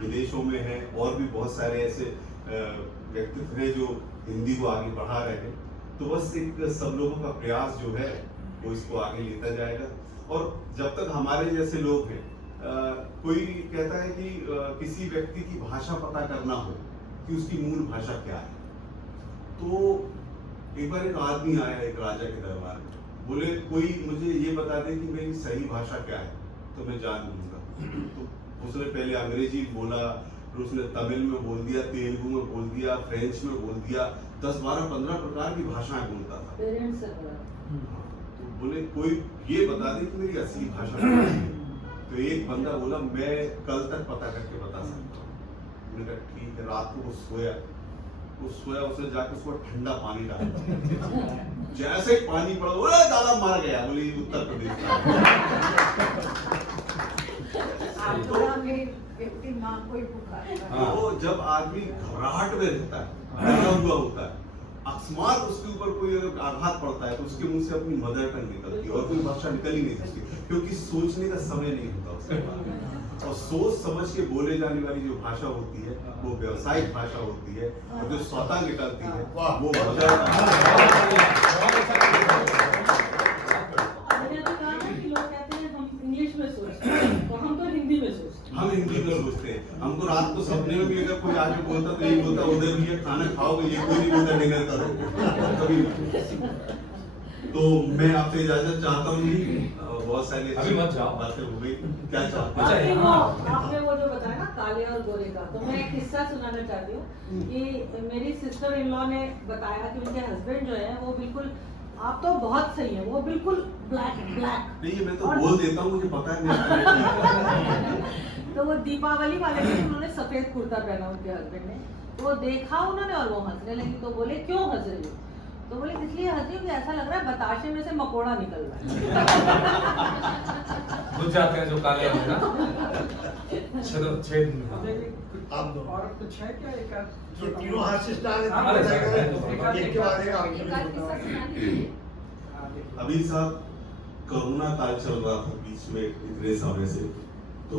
विदेशों में हैं, और भी बहुत सारे ऐसे व्यक्तित्व हैं जो हिंदी को आगे बढ़ा रहे हैं, तो बस एक सब लोगों का प्रयास जो है वो इसको आगे लेता जाएगा। और जब तक हमारे जैसे लोग हैं, कोई कहता है कि किसी व्यक्ति की भाषा पता करना हो कि उसकी मूल भाषा क्या है, तो एक बार एक आदमी आया एक राजा के दरबार में, बोले कोई मुझे ये बता दे कि मेरी सही भाषा क्या है तो मैं जान लूंगा। तो उसने पहले अंग्रेजी बोला, फिर उसने तमिल में बोल दिया, तेलुगु में बोल दिया, फ्रेंच में बोल दिया, 10, 12, 15 प्रकार की भाषाएं बोलता था। तो बोले कोई ये बता दे कि मेरी असली भाषा क्या है। तो एक बंदा बोला मैं कल तक पता करके बता सकता हूँ। मैंने कहा ठीक है। रात को वो सोया, उसने जाकर उसको ठंडा पानी डाला, जैसे ही पानी पड़ा बोले दादा मर गया, बोले उत्तर प्रदेश का। तो जब आदमी घबराहट में रहता है, डरा हुआ होता है, अकस्मात उसके ऊपर कोई अगर आघात पड़ता है तो उसके मुंह से अपनी मदर टंग निकलती है और कोई भाषा निकल ही नहीं सकती, क्योंकि सोचने का समय नहीं होता उसके पास। और सोच समझ के बोले जाने वाली जो भाषा होती है वो व्यावसायिक भाषा होती है, और जो स्वतः निकलती है वो हम हिंदी में सोचते हैं। हमको रात को सपने में भी अगर कोई आके बोलता तो यही बोलता उधर भी है खाना खाओगे, ये कोई नहीं बोलता डिनर करोगे कभी। तो मैं आपसे इजाजत चाहता हूँ जी, बहुत सारी बातें हो गई, क्या चाहते हैं? आपने वो जो बताया ना काले और गोरे का, तो मैं एक किस्सा सुनाना चाहती हूँ कि मेरी सिस्टर इन लॉ ने बताया कि उनके हस्बैंड जो है वो बिल्कुल, आप तो बहुत सही है, वो बिल्कुल ब्लैक नहीं, मैं तो बोल देता हूँ, मुझे पता है। तो वो दीपावली वाले दिन उन्होंने सफेद कुर्ता पहना उनके हस्बैंड ने, तो वो देखा उन्होंने और वो हंसने लगी। तो बोले क्यों हंस रही हो? तो बोले इसलिए हंस रही हूँ कि ऐसा लग रहा है बताशे में से मकोड़ा निकल रहा है। बुझ जाते हैं जो काले होते हैं ना, छेद आप दो और कुछ है क्या? एक ये तीनों हास्य स्टार हैं, हमारे साथ है, एक के बाद एक एक आपके आध किस्सा सुना दीजिए। अभी साहब कोरोना काल चल रहा था बीच में इतने समय से, तो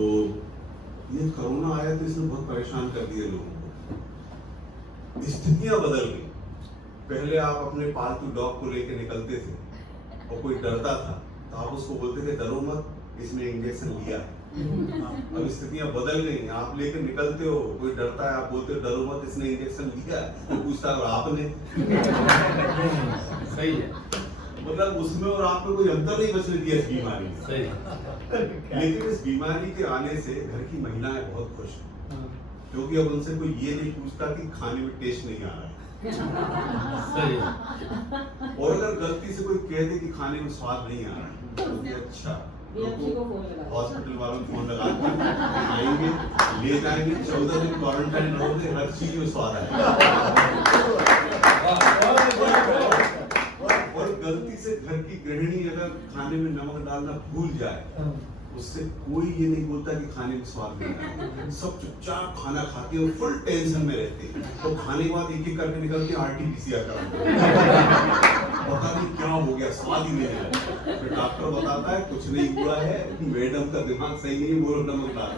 ये कोरोना आया तो इसने बहुत परेशान कर दिया लोगों को। स्थितियां बदल गई। पहले आप अपने पालतू डॉग को लेके निकलते थे और कोई डरता था तो आप उसको बोलते थे डरो मत, इसने इंजेक्शन लिया। अब स्थितियां बदल गई, आप लेकर निकलते हो, कोई डरता है, आप बोलते हो डरो मत, इसने इंजेक्शन लिया। तो पूछता है आपने। सही है, मतलब उसमें और आप में कोई अंतर नहीं बचने दिया इस बीमारी में। सही है। लेकिन इस बीमारी के आने से घर की महिलाएं बहुत खुश हैं, क्योंकि अब उनसे कोई ये नहीं पूछता कि खाने में टेस्ट नहीं आ रहा है। सही है। और अगर गलती से कोई कह दे कि खाने में स्वाद नहीं आ रहा है तो अच्छा, हॉस्पिटल वालों को फोन लगा के आएंगे, ले जाएंगे, 14 दिन क्वारंटाइन रहोगे, हर चीज में स्वाद आएगा। और गलती से घर की गृहिणी अगर खाने में नमक डालना भूल जाए, उससे कोई ये नहीं बोलता कि खाने में स्वाद नहीं आया। सब चुपचाप खाना खाते हैं, फुल टेंशन में रहते हैं। तो खाने के बाद एक एक करके निकलते हैं RT-PCR कराते हैं, पता नहीं क्या हो गया, स्वाद ही नहीं आया। फिर डॉक्टर बताता है कुछ नहीं हुआ है, मैडम का दिमाग सही नहीं है, बोलो नमक डालो।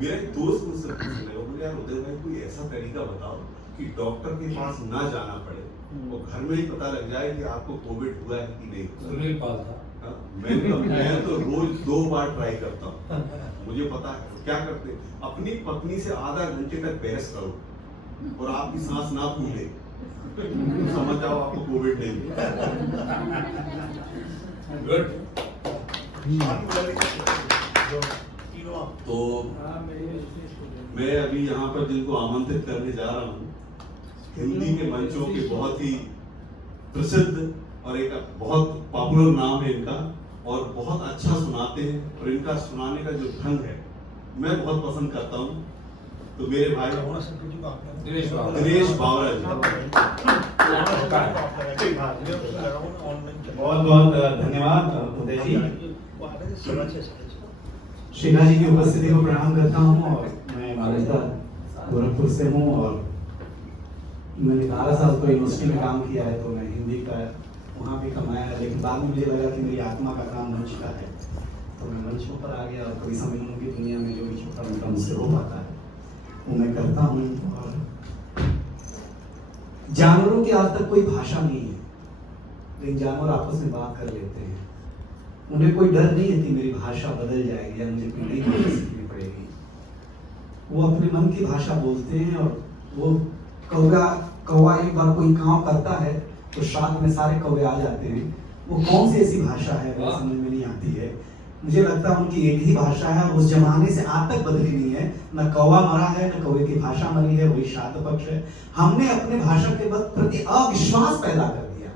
मेरा एक दोस्त मुझसे पूछने लगा, बोले यार उदय भाई कोई ऐसा तरीका बताओ कि डॉक्टर के पास ना जाना पड़े, वो घर में ही पता लग जाए कि आपको कोविड हुआ है कि नहीं। सुनील पाल था। मैं तो रोज 2 बार ट्राई करता हूँ, मुझे पता है क्या करते। अपनी पत्नी से आधा घंटे तक बहस करो और आपकी सांस ना फूले, तो समझ जाओ आपको कोविड नहीं है। गुड। तो मैं अभी यहाँ पर जिनको आमंत्रित करने जा रहा हूँ, हिंदी के मंचों के बहुत ही प्रसिद्ध और एक बहुत पॉपुलर नाम है इनका, और बहुत अच्छा सुनाते हैं, और इनका सुनाने का जो ढंग है मैं बहुत पसंद करता हूँ। तो मेरे भाई दिनेश बावरा जी, बहुत बहुत धन्यवाद उदय जी। शिखा जी की उपस्थिति को प्रणाम करता हूँ। और मैं गोरखपुर से हूँ और मैंने 12 साल तो यूनिवर्सिटी में काम किया है, तो मैं हिंदी का वहाँ भी कमाया है, लेकिन बाद में मुझे लगा कि मेरी आत्मा का काम मंच का है, तो मैं मंचों पर आ गया और कभी समझूँ की दुनिया में जो भी छोटा मोटा मुझसे हो पाता है वो मैं करता हूँ। और जानवरों की आज तक कोई भाषा नहीं है, लेकिन जानवर आपस में बात कर लेते हैं। उन्हें कोई डर नहीं है कि मेरी भाषा बदल जाएगी या मुझे कोई नई भाषा सीखनी पड़ेगी। वो अपने मन की भाषा बोलते हैं। और वो कौवा एक बार कोई काम करता है तो साथ में सारे कौवे आ जाते हैं। वो कौन सी ऐसी भाषा है वो समझ में नहीं आती है। मुझे लगता है उनकी एक ही भाषा है, उस जमाने से आज तक बदली नहीं है। न कौवा मरा है, न कौवे की भाषा मरी है, वही शांत पक्ष है। हमने अपने भाषा के प्रति अविश्वास पैदा कर दिया,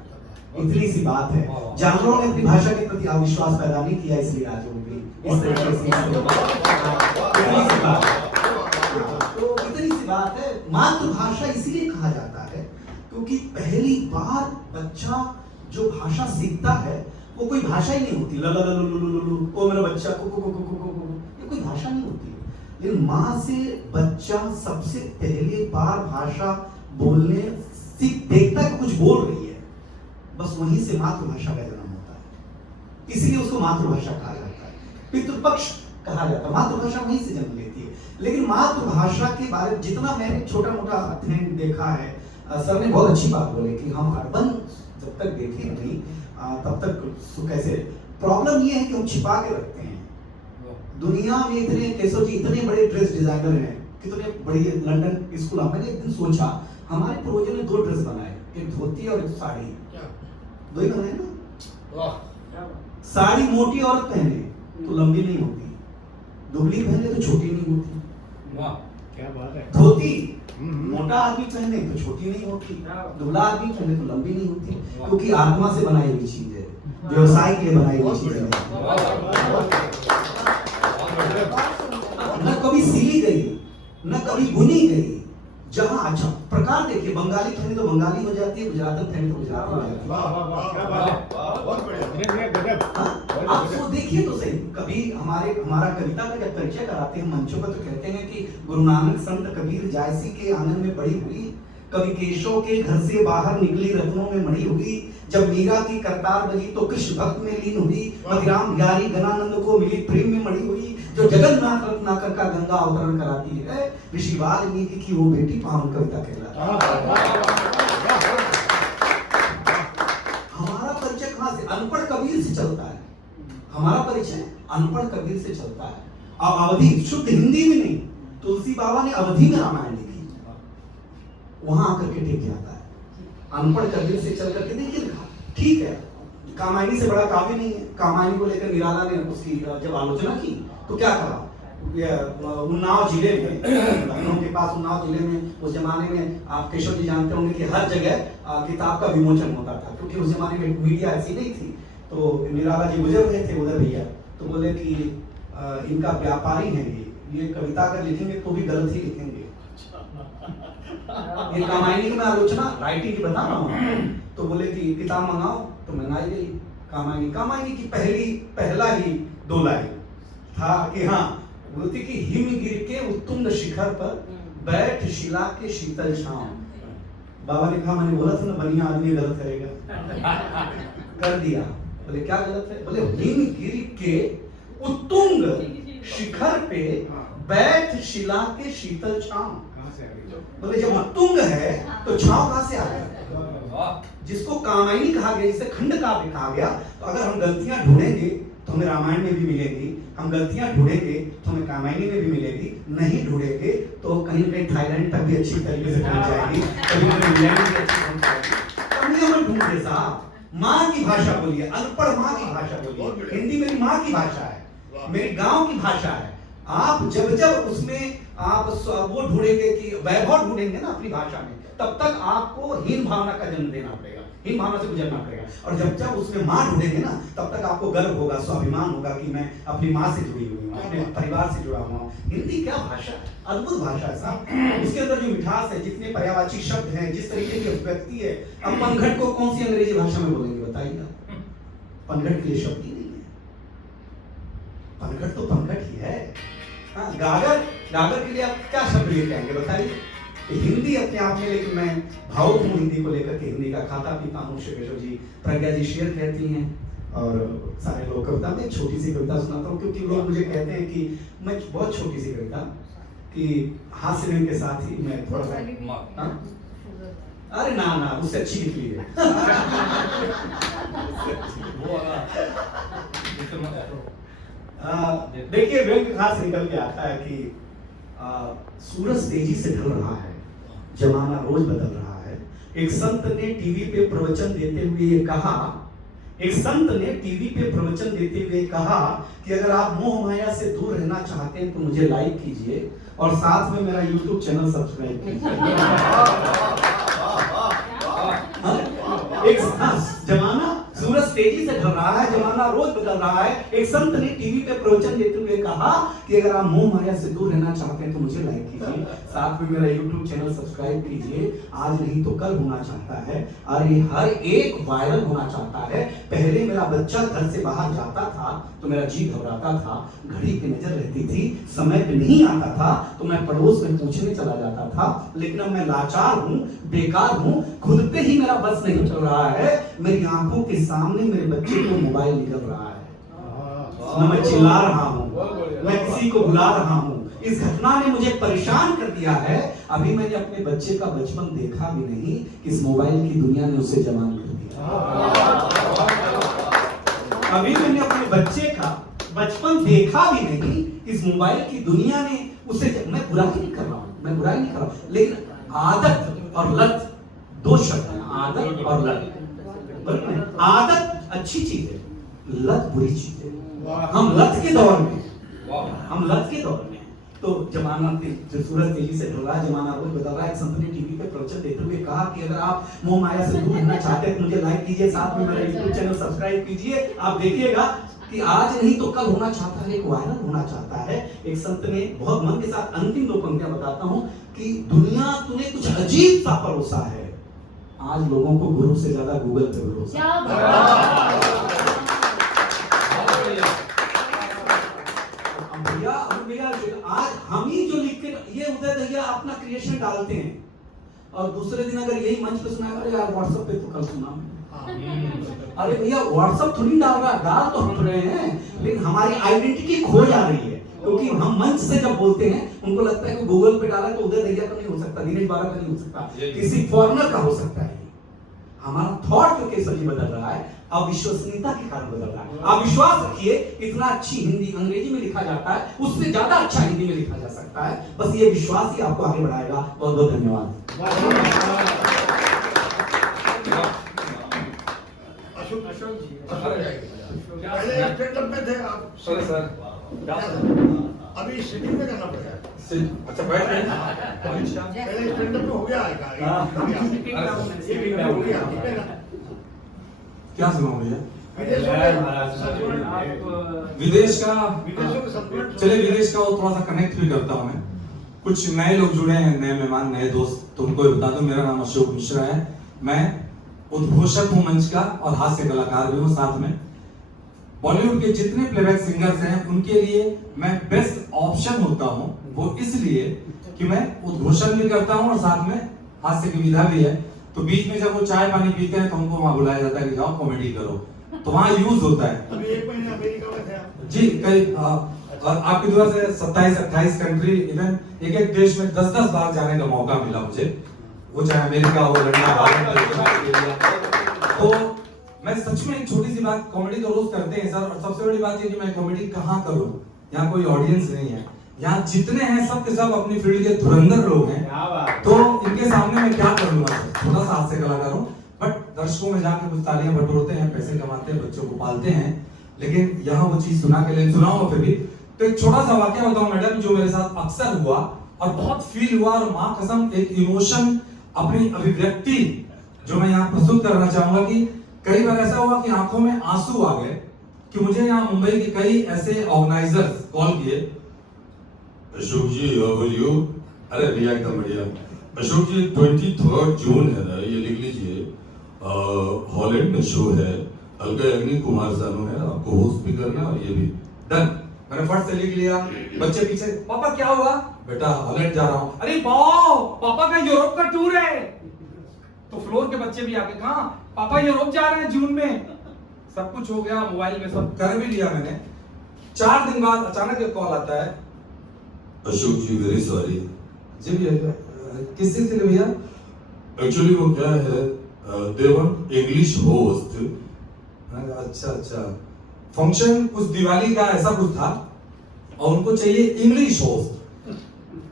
इतनी सी बात है। जानवरों ने अपनी भाषा के प्रति अविश्वास पैदा नहीं किया, इसलिए आज वो भी इस तरीके से इतनी सी बात है। तो इतनी सी बात है। मातृभाषा इसलिए कहा जाता है क्योंकि पहली बार बच्चा जो भाषा सीखता है वो कोई भाषा ही नहीं होती। ल ल ल ल ल ओ मेरा बच्चा को ये कोई भाषा नहीं होती। लेकिन माँ से बच्चा सबसे पहली बार भाषा बोलने सीख देखता है, कुछ बोल रही है, बस वहीं से मातृभाषा का जन्म होता है। इसलिए उसको मातृभाषा कहा जाता है, पितृपक्ष कहा जाता है। मातृभाषा वहीं से जन्म लेती है। लेकिन मातृभाषा के बारे में जितना मैंने छोटा मोटा अध्ययन देखा है, सर ने बहुत अच्छी बात बोले कि हम अर्बन जब तक देखे नहीं तब तक कैसे। प्रॉब्लम ये है कि हम छिपा के रखते हैं। दुनिया में इतने केशव जी इतने बड़े ड्रेस डिजाइनर हैं, कितने बड़े लंदन स्कूल। मैंने एक दिन सोचा हमारे पूर्वजों ने 2 ड्रेस बनाए, एक धोती और एक साड़ी। 2 ही बनाए ना। साड़ी मोटी औरत पहने तो लंबी नहीं होती, दुबली पहने तो छोटी नहीं होती। वाह क्या बात है। धोती मोटा आदमी पहने तो छोटी नहीं होती, दुबला आदमी पहने तो लंबी नहीं होती, क्योंकि आत्मा से बनाई हुई चीज है, व्यवसाय के लिए बनाई हुई चीज है। न कभी सिली गई, न कभी बुनी गई। जहां अच्छा प्रकार देखिए, बंगाली पहने तो बंगाली हो जाती है, गुजराती पहने तो गुजराती हो जाती है। वाह वाह वाह क्या बात है, बहुत बढ़िया। आप तो देखिए तो सही, कभी हमारा कविता का जब परिचय कराते हैं मंचों पर तो कहते हैं कि गुरु नानक संत कबीर जायसी के आंगन में बड़ी हुई, कवि केशव के घर से बाहर निकली रत्नों में मड़ी हुई। जब मीरा की करतार बजी तो कृष्ण भक्त में लीन हुई, मदिराम बिहारी गणानंद को मिली प्रेम में मड़ी हुई। जो जगन्नाथ रत्नाकर का गंगा अवतरण कराती है, ऋषि वाल्मीकि की वो बेटी पावन कविता कहलाती है। हमारा परिचय कहां से? अनपढ़ कबीर से चलता है। हमारा परिचय अनपढ़ कबीर से चलता है। अब अवधि शुद्ध हिंदी में नहीं, तुलसी बाबा ने अवधि में रामायण लिखी, वहां आकर के टिक जाता है। अनपढ़ कबीर से चल करके देखिए लिखा, ठीक है, कामायनी से बड़ा काव्य नहीं है। कामायनी को लेकर निराला ने उसकी जब आलोचना की तो क्या कहा, उन्नाव जिले में, लखनऊ के पास उन्नाव जिले में उस जमाने में आप केशव जी जानते होंगे कि हर जगह किताब का विमोचन होता था, क्योंकि उस जमाने में मीडिया ऐसी नहीं थी। तो निराला जी गुजर रहे थे उधर भैया, तो बोले कि इनका व्यापारी है, ये कविता अगर लिखेंगे तो भी गलत ही लिखेंगे। ये कामायनी की मैं आलोचना राइटिंग की बता रहा हूँ। तो बोले कि किताब मंगाओ, तो मंगाई गई कामायनी की पहला ही 2 लाइन था कि हाँ, बोलती कि हिमगिर के उत्तुंग शिखर पर बैठ शिला के शीतल छांव। बाबा ने कहा मैंने बोला था ना बनिया आदमी गलत करेगा, कर दिया। बोले क्या गलत है? बोले हिमगिर के उत्तुंग शिखर पे बैठ शिला के शीतल छांव। बोले जब उत्तुंग है तो छांव कहां से आ गया? जिसको कामायनी कहा गया, जिसे खंड काव्य कहा गया। तो अगर हम गलतियां ढूंढेंगे तो हमें रामायण में भी मिलेगी, हम गलतियां ढूंढेंगे तो हमें कामायनी में भी मिलेगी, नहीं ढूंढेंगे तो कहीं ना कहीं थाईलैंड तक भी अच्छी तरीके से पहुंच जाएगी, कभी इंग्लैंड भी अच्छी पहुंच जाएगी। कमियां मत ढूंढिए साहब, माँ की भाषा बोलिए, अनपढ़ माँ की भाषा बोलिए। हिंदी मेरी माँ की भाषा है, मेरे गांव की भाषा है। आप जब उसमें आप वो ढूंढेंगे कि वैभव ढूंढेंगे ना अपनी भाषा में, तब तक आपको हीन भावना का जन्म देना पड़ेगा, हीन भावना से गुजरना पड़ेगा। और जब उसमें माँ ढूंढेंगे ना, तब तक आपको गर्व होगा, स्वाभिमान होगा कि मैं अपनी माँ से जुड़ी हुई हूँ, अपने परिवार से जुड़ा हुआ हूँ। हिंदी क्या भाषा है, अद्भुत भाषा है साहब। उसके अंदर जो मिठास है, जितने पर्यायवाची शब्द हैं, जिस तरीके की अभिव्यक्ति है। अब पनघट को कौन सी अंग्रेजी भाषा में बोलेंगे बताइए? पनघट के लिए शब्द ही नहीं है, पनघट तो पनघट ही है। गागर के लिए आप क्या शब्द लेके आएंगे बताइए? हिंदी अपने आप में, लेकिन मैं भावुक हूँ हिंदी को लेकर के, हिंदी का खाता पीता हूँ। केशव जी, प्रज्ञा जी शेर कहती हैं और सारे लोग कविता में एक छोटी सी कविता सुनाता हूँ, क्योंकि लोग मुझे कहते हैं कि मैं बहुत छोटी सी कविता कि हास्य रंग के साथ ही मैं थोड़ा सा अरे ना ना, उससे अच्छी निकली है। देखिए व्यंग्य कहाँ से निकल के आता है कि सूरज तेजी से ढल रहा है, जमाना रोज बदल रहा है। एक संत ने टीवी पे प्रवचन देते हुए ये कहा, एक संत ने टीवी पे प्रवचन देते हुए कहा कि अगर आप मोह माया से दूर रहना चाहते हैं तो मुझे लाइक कीजिए और साथ में मेरा YouTube चैनल सब्सक्राइब कीजिए। जमाना सूरज तेजी से ढल रहा है, जमाना रोज बदल रहा है। एक संत ने टीवी पे प्रवचन देते हुए कहा कि अगर आप मोह माया से दूर रहना चाहते हैं तो मुझे लाइक कीजिए, साथ में मेरा YouTube चैनल सब्सक्राइब कीजिए। आज नहीं तो कल होना चाहता है और ये हर एक वायरल होना चाहता है। पहले मेरा बच्चा घर से बाहर जाता था तो मेरा जी घबराता था, घड़ी पे नजर रहती थी, समय पे नहीं आता था तो मैं पड़ोस में पूछने चला जाता था। लेकिन अब मैं लाचार हूँ, बेकार हूँ, खुद पे ही मेरा बस नहीं चल रहा है। मेरी आंखों के सामने मेरे बच्चे को मोबाइल निकल रहा है, मैं चिल्ला रहा हूँ, मैं किसी को बुला रहा हूँ। इस घटना ने मुझे परेशान कर दिया है। अभी मैंने अपने बच्चे का बचपन देखा भी नहीं कि इस मोबाइल की दुनिया ने उसे जवान कर दिया। अभी मैंने अपने बच्चे का बचपन देखा भी नहीं, इस मोबाइल की दुनिया ने उसे, मैं बुराई नहीं कर रहा हूँ, मैं बुराई नहीं कर रहा हूँ, लेकिन आदत और लत दो शब्द हैं, आदत और लत। आदत अच्छी चीज है, लत बुरी चीज है। हम लत के दौर में, हम लत के दौर में। तो जमाना जो सूरज तेजी से ढल रहा है, जमाना रोज बदल रहा है। एक संत ने टीवी पे प्रवचन देते हुए कहा कि अगर आप मोह माया से दूर रहना चाहते हैं तो मुझे लाइक कीजिए, साथ में मेरा YouTube चैनल सब्सक्राइब कीजिए। आप देखिएगा कि आज नहीं तो कल होना चाहता है, एक वायरल होना चाहता है। एक संत ने बहुत मन के साथ, अंतिम दो पंक्तियां बताता हूं कि दुनिया तूने कुछ अजीब सा परोसा है। आज लोगों को गुरु से ज्यादा गूगल पे भरोसा। भैया आज हम ही जो लिख के ये उदय दहिया अपना क्रिएशन डालते हैं और दूसरे दिन अगर यही मंच पे सुनाया, अरे यार व्हाट्सएप पे तो कल सुना मैंने। अरे भैया व्हाट्सएप थोड़ी डाल रहा, डाल तो हम रहे हैं, लेकिन हमारी आइडेंटिटी खो जा रही है। क्योंकि हम मंच से जब बोलते हैं उनको लगता है कि गूगल पे डाला तो उदय दहिया का नहीं हो सकता, दिनेश बारा का नहीं हो सकता, किसी फॉरेनर का हो सकता है। हमारा थॉट जो केस अभी बदल रहा है, अविश्वसनीयता के कारण बदल रहा है। आप विश्वास रखिए, इतना अच्छी हिंदी अंग्रेजी में लिखा जाता है, उससे ज्यादा अच्छा हिंदी में लिखा जा सकता है। बस ये विश्वास ही आपको आगे बढ़ाएगा। बहुत बहुत धन्यवाद। पहले स्टैंडअप में थे आप सर अभी सिटिंग में करना पड़ेगा। अच्छा बैठ रहे हैं। पहले स्टैंडअप में हो गया है क्या सुनाऊं भैया? विदेश का चलिए विदेश का वो थोड़ा सा कनेक्ट भी करता हूँ मैं। कुछ नए लोग जुड़े हैं, नए मेहमान, नए दोस्त, तो उनको भी बता दूं मेरा नाम अशोक मिश्रा है। मैं उद्घोषक हूँ मंच का और हास्य कलाकार भी हूँ साथ में। बॉलीवुड के जितने प्लेबैक सिंगर्स हैं उनके लिए मैं बेस्ट ऑप्शन होता हूँ, वो इसलिए कि मैं उद्घोषण भी करता हूँ और साथ में हास्य की विधा भी है। तो बीच में जब वो चाय पानी पीते हैं तो हमको वहाँ बुलाया जाता है कि जाओ कॉमेडी करो, तो वहाँ यूज होता है। अभी एक महीने अमेरिका में थे आप? जी कई और आपकी दुआ से 27-28 कंट्री, इवन एक देश में 10-10 बार जाने का मौका मिला मुझे, वो चाहे अमेरिका हो, लंदन, भारत। तो मैं सच में एक छोटी सी बात, कॉमेडी तो रोज करते हैं सर, और सबसे बड़ी बात ये कि मैं कॉमेडी कहाँ करूँ, यहाँ कोई ऑडियंस नहीं है। यहाँ जितने हैं सब के सब अपनी फील्ड के धुरंधर लोग हैं, तो इनके सामने मैं क्या कर लूंगा। थोड़ा सा हास्य कलाकार हूँ, बट दर्शकों में जाके कुछ तालियां बटोरते हैं, पैसे कमाते हैं, बच्चों को पालते हैं, लेकिन यहाँ वो चीज सुना के लिए सुनाऊंगा फिर भी। तो एक छोटा सा वाक्य बताऊं मैडम, जो मेरे साथ अक्सर हुआ और बहुत फील हुआ, और माँ कसम एक इमोशन, अपनी अभिव्यक्ति जो मैं यहाँ प्रस्तुत करना चाहूंगा कि कई बार ऐसा हुआ कि आंखों में आंसू आ गए कि मुझे यहाँ मुंबई के कई ऐसे ऑर्गेनाइजर्स कॉल किए, अशोक जी हाउ आर यू? अरे भैया एकदम बढ़िया। अशोक जी 23 जून है ना, ये लिख लीजिए, हॉलैंड में शो है, अलका याग्निक, कुमार सानू है, आपको होस्ट भी करना और ये भी डन। मैंने फट से लिख लिया। बच्चे पीछे, पापा क्या हुआ? बेटा हॉलैंड जा रहा हूँ। अरे वाह, पापा का यूरोप का टूर है। तो फ्लोर के बच्चे भी आके, कहा पापा यूरोप जा रहे हैं जून में। सब कुछ हो गया, मोबाइल में सब कर भी लिया मैंने। 4 दिन बाद अचानक एक कॉल आता है, अशोक जी वेरी सॉरी। जी भैया, किस चीज के लिए भैया? एक्चुअली वो क्या है, दे वांट इंग्लिश होस्ट। अच्छा फंक्शन कुछ दिवाली का ऐसा कुछ था और उनको चाहिए इंग्लिश होस्ट।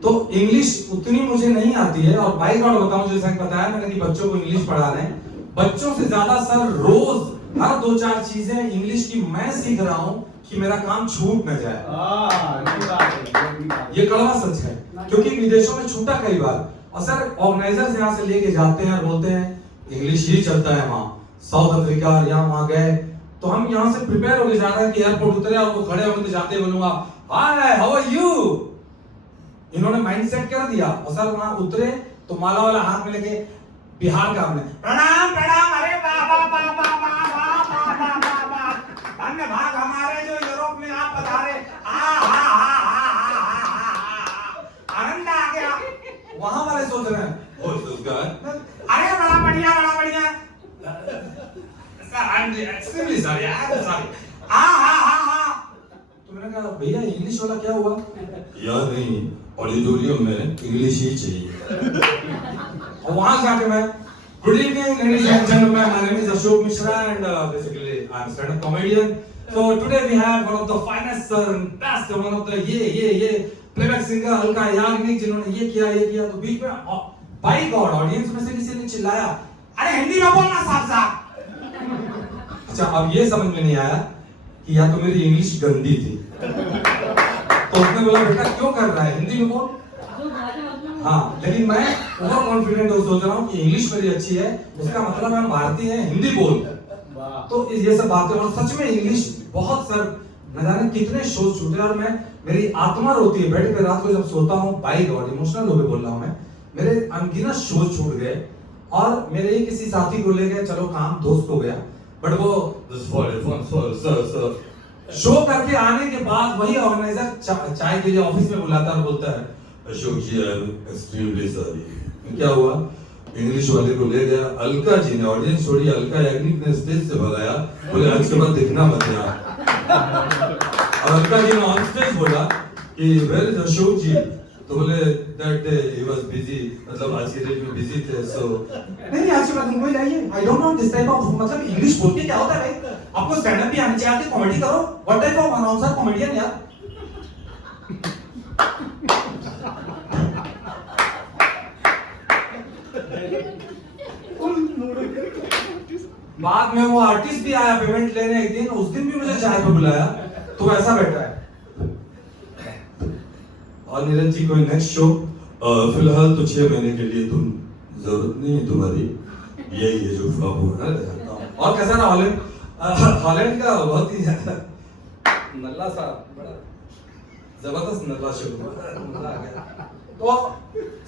तो इंग्लिश उतनी मुझे नहीं आती है, और बाई गॉड बताऊं, जैसा कि बताया मैंने कि बच्चों को इंग्लिश पढ़ा रहे हैं, बच्चों से ज्यादा सर रोज हर 2-4 चीजें इंग्लिश की मैं सीख रहा हूं कि मेरा काम छूट न जाए। ये कड़वा सच है, क्योंकि विदेशों में छूटा कई बार। और सर ऑर्गेनाइजर्स यहाँ से लेके जाते हैं और बोलते हैं इंग्लिश ही चलता है वहाँ, साउथ अफ्रीका यहाँ वहाँ गए, तो हम यहाँ से प्रिपेयर होके जा रहे हैं कि एयरपोर्ट उतरे और वो खड़े होंगे तो जाते ही बोलूंगा हाय हाउ आर यू। इन्होंने माइंड सेट कर दिया, और सर वहाँ उतरे तो माला वाला हाथ में लेके बिहार का हमने प्रणाम प्रणाम, अरे वाह वाह वाह वाह वाह वाह वाह वाह वाह, अन्य भाग हमारे जो यूरोप में आप पधारे, आनंद आ गया। वहां वाले सोच रहे हैं अरे बड़ा बढ़िया sir, I am extremely sorry, I am sorry, तो मैंने कहा भैया इंग्लिश वाला क्या हुआ? यार नहीं, ऑडिटोरियम में इंग्लिश ही चाहिए। और वहां जाके मैं good evening ladies and gentleman, my name is Ashok Mishra and basically I am stand up comedian. So today we have one of the finest and best, one of the ये प्लेबैक सिंगर अलका याग्निक, जिन्होंने ये किया। तो बीच में बाई गॉड ऑडियंस में से किसी ने चिल्लाया अरे हिंदी में बोलना साफ साफ। अच्छा अब ये समझ में नहीं आया कि या तो मेरी इंग्लिश गंदी थी, तो उसने बोला बेटा क्यों कर रहा है, हिंदी में बोल। हाँ, लेकिन मैं ओवर कॉन्फिडेंट हूँ, सोच रहा हूँ कि इंग्लिश मेरी अच्छी है, उसका मतलब हम भारतीय हैं, हिंदी बोल। तो ये सब बातें, और सच में इंग्लिश बहुत सर न जाने कितने शोज छूटे, और मैं मेरी आत्मा रोती है बेड पे रात को जब सोता हूँ, बाई गॉड इमोशनल होके बोल रहा हूँ मैं, मेरे अनगिनत शोज छूट गए। और मेरे ही किसी साथी को ले गए, चलो काम दोस्त हो गया, बट वो शो करके आने के बाद वही ऑर्गेनाइजर चाय के लिए ऑफिस में बुलाता है और बोलता है अशोक जी आई एम एक्सट्रीमली सॉरी। क्या हुआ? इंग्लिश वाले को ले गया, अलका जी ने ऑडियंस छोड़ी, अलका याग्निक ने स्टेज से भगाया, बोले आज के बाद दिखना मत यहाँ। और अलका जी ने ऑन स्टेज बोला कि वेयर इज अशोक जी, तो बोले that day he was busy, मतलब आज के डेट में बिजी थे। सो नहीं आज के बाद तुम कोई लाइए, I don't know this type of, मतलब इंग्लिश बोल के क्या होता है भाई, आपको स्टैंड अप भी आनी चाहिए, आके कॉमेडी करो। What type of announcer comedian यार। बाद में वो आर्टिस्ट भी आया पेमेंट लेने एक दिन, उस दिन भी मुझे चाय पे बुलाया, तो ऐसा बैठा है। और नीरज जी कोई नेक्स्ट शो? फिलहाल तो 6 महीने के लिए तुम जरूरत नहीं है तुम्हारी, यही है जो फ्लॉप हुआ है। और कैसा रहा हॉलैंड? हॉलैंड का बहुत ही नल्ला सा बड़ा जबरदस्त नल्ला शो, मजा आ गया। तो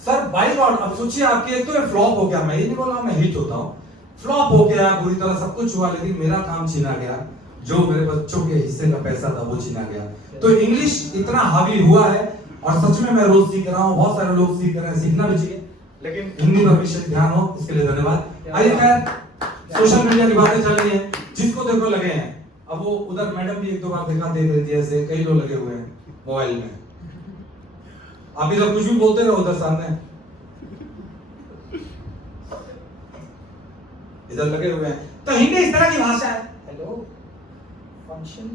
सर बाई गॉड अब सोचिए आपके, एक तो ये फ्लॉप हो गया, मैं ये नहीं बोल रहा मैं हिट होता हूँ, फ्लॉप हो गया बुरी तरह, सब कुछ हुआ, लेकिन मेरा काम छीना गया, जो मेरे बच्चों के हिस्से का पैसा था वो छीना गया। तो इंग्लिश इतना हावी हुआ है, और सच में मैं रोज सीख रहा हूँ, बहुत सारे लोग सीख रहे हैं, सीखना भी चाहिए, लेकिन हिंदी पर विशेष ध्यान हो, इसके लिए धन्यवाद। आइए खैर, सोशल मीडिया की बातें चल रही हैं, जिसको देखो लगे हैं। अब वो उधर मैडम भी 1-2 बार देखा, देख रही थी, ऐसे कई लोग लगे हुए हैं मोबाइल में। आप इधर कुछ भी बोलते रहो, उधर सामने इधर लगे हुए हैं। तो हिंदी इस तरह की भाषा है, हेलो फंक्शन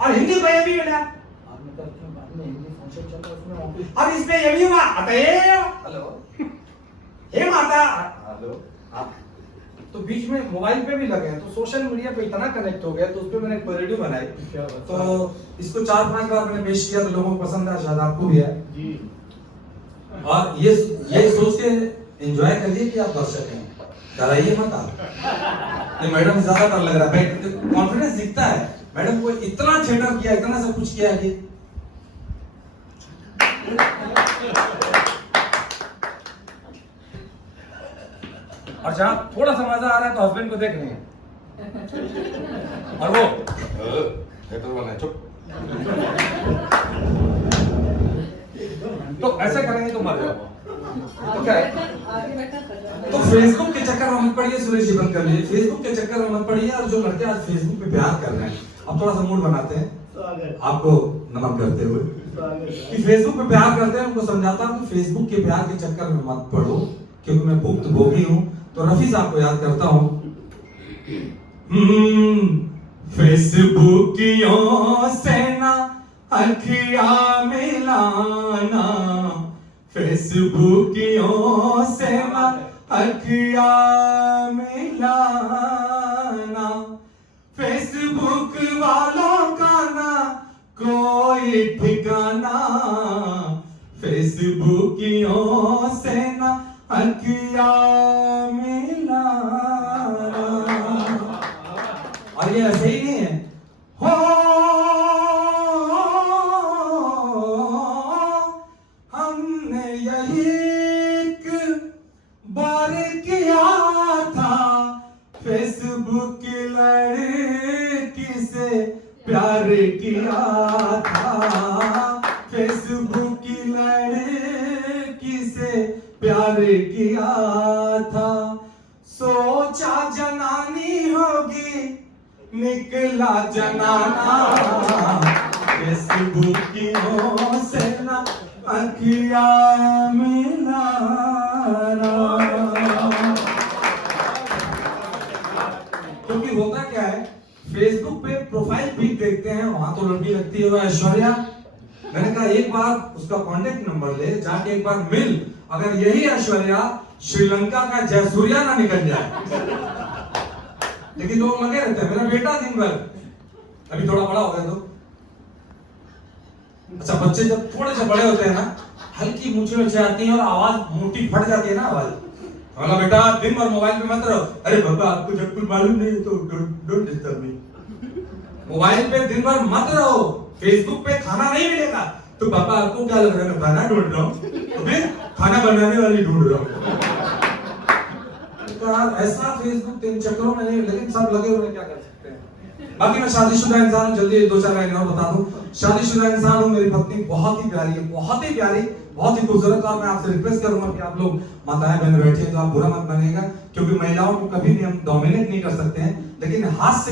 और हिंदी को ये भी मिला, आपने तो क्यों बाद में हिंदी फंक्शन चल रहा है उसमें, अब इसमें ये भी हुआ, हेलो हे माता, हेलो। तो बीच में मोबाइल पे भी लगे हैं, तो सोशल मीडिया पे इतना कनेक्ट हो गया, तो उस पे मैंने एक वीडियो बनाई, तो इसको 4-5 बार मैंने पेश किया, तो लोगों को पसंद आया, शायद आपको भी है जी। और ये सोच के एंजॉय करिए कि आप दर्शक हैं, डराइए मत आप। ये मैडम ज्यादा डर लग रहा है, कॉन्फिडेंस दिखता है, मैडम को इतना थिएटर किया, इतना सब कुछ किया है कि और जहां थोड़ा सा मजा आ रहा है तो हस्बैंड को देख रहे हैं, और वो थिएटर वाला है चुप। तो ऐसे करेंगे तो मर जाओ। तो क्या है, तो फेसबुक के चक्कर में मत पड़िए, सुरेश जी बंद कर लीजिए, फेसबुक के चक्कर में मत पड़िए। और जो लड़के आज फेसबुक पे प्यार कर रहे हैं, अब थोड़ा सा मूड बनाते हैं आपको नमन करते हुए कि फेसबुक पे प्यार करते हैं, उनको समझाता हूं कि फेसबुक के प्यार के चक्कर में मत पड़ो, क्योंकि मैं भुक्तभोगी हूं, तो रफी साहब को याद करता हूं। फेसबुकियों से ना अखिया मिलाना, फेसबुकियों से ना अखिया मिलाना, फेसबुक वालों का ना कोई ठिकाना, फेसबुकियों से ना अखिया मिलाना। और ये ऐसे ही नहीं है, हो हमने यही एक बार किया था, फेसबुक लड़की से प्यार किया था, फेसबुक की लड़की से प्यार किया था, सोचा जनानी होगी निकला जनाना, फेसबुकियों से ना अखिया मिलाना। क्योंकि होता क्या है, फेसबुक पे प्रोफाइल पिक देखते हैं, वहां तो लड़की लगती है वो ऐश्वर्या। मैंने कहा एक बार उसका कांटेक्ट नंबर ले, जाके एक बार मिल, अगर यही ऐश्वर्या श्रीलंका का जयसूर्या ना निकल जाए। लेकिन लोग लगे रहते हैं, मेरा बेटा दिन भर, अभी थोड़ा बड़ा हो गया तो, अच्छा बच्चे जब थोड़े से बड़े होते हैं ना, हल्की मूंछें वूंछें आती हैं और आवाज मोटी फट जाती है ना आवाज, बोला बेटा दिन भर मोबाइल पे मत रहो। अरे बाबा आपको जब कुछ मालूम नहीं तो डोंट डिस्टर्ब मी। मोबाइल पे दिन भर मत रहो, फेसबुक पे खाना नहीं मिलेगा तो पापा आपको क्या लग रहा है मैं खाना ढूंढ रहा हूँ, तो फिर खाना बनाने वाली ढूंढ रहा हूँ। ऐसा फेसबुक तीन चक्करों में नहीं, लेकिन सब लगे हुए क्या कर सकते हैं। बाकी मैं शादीशुदा इंसान हूँ, जल्दी 2-4 लाइन और बता दूं। शादीशुदा इंसान हूँ, मेरी पत्नी बहुत ही प्यारी है, बहुत ही प्यारी, बहुत ही खूबसूरत। और मैं आपसे रिक्वेस्ट करूंगा कि आप लोग माताएं बहन बैठे हैं तो आप बुरा मत मानिएगा, क्योंकि महिलाओं को कभी भी हम डोमिनेट नहीं कर सकते हैं, लेकिन हास्य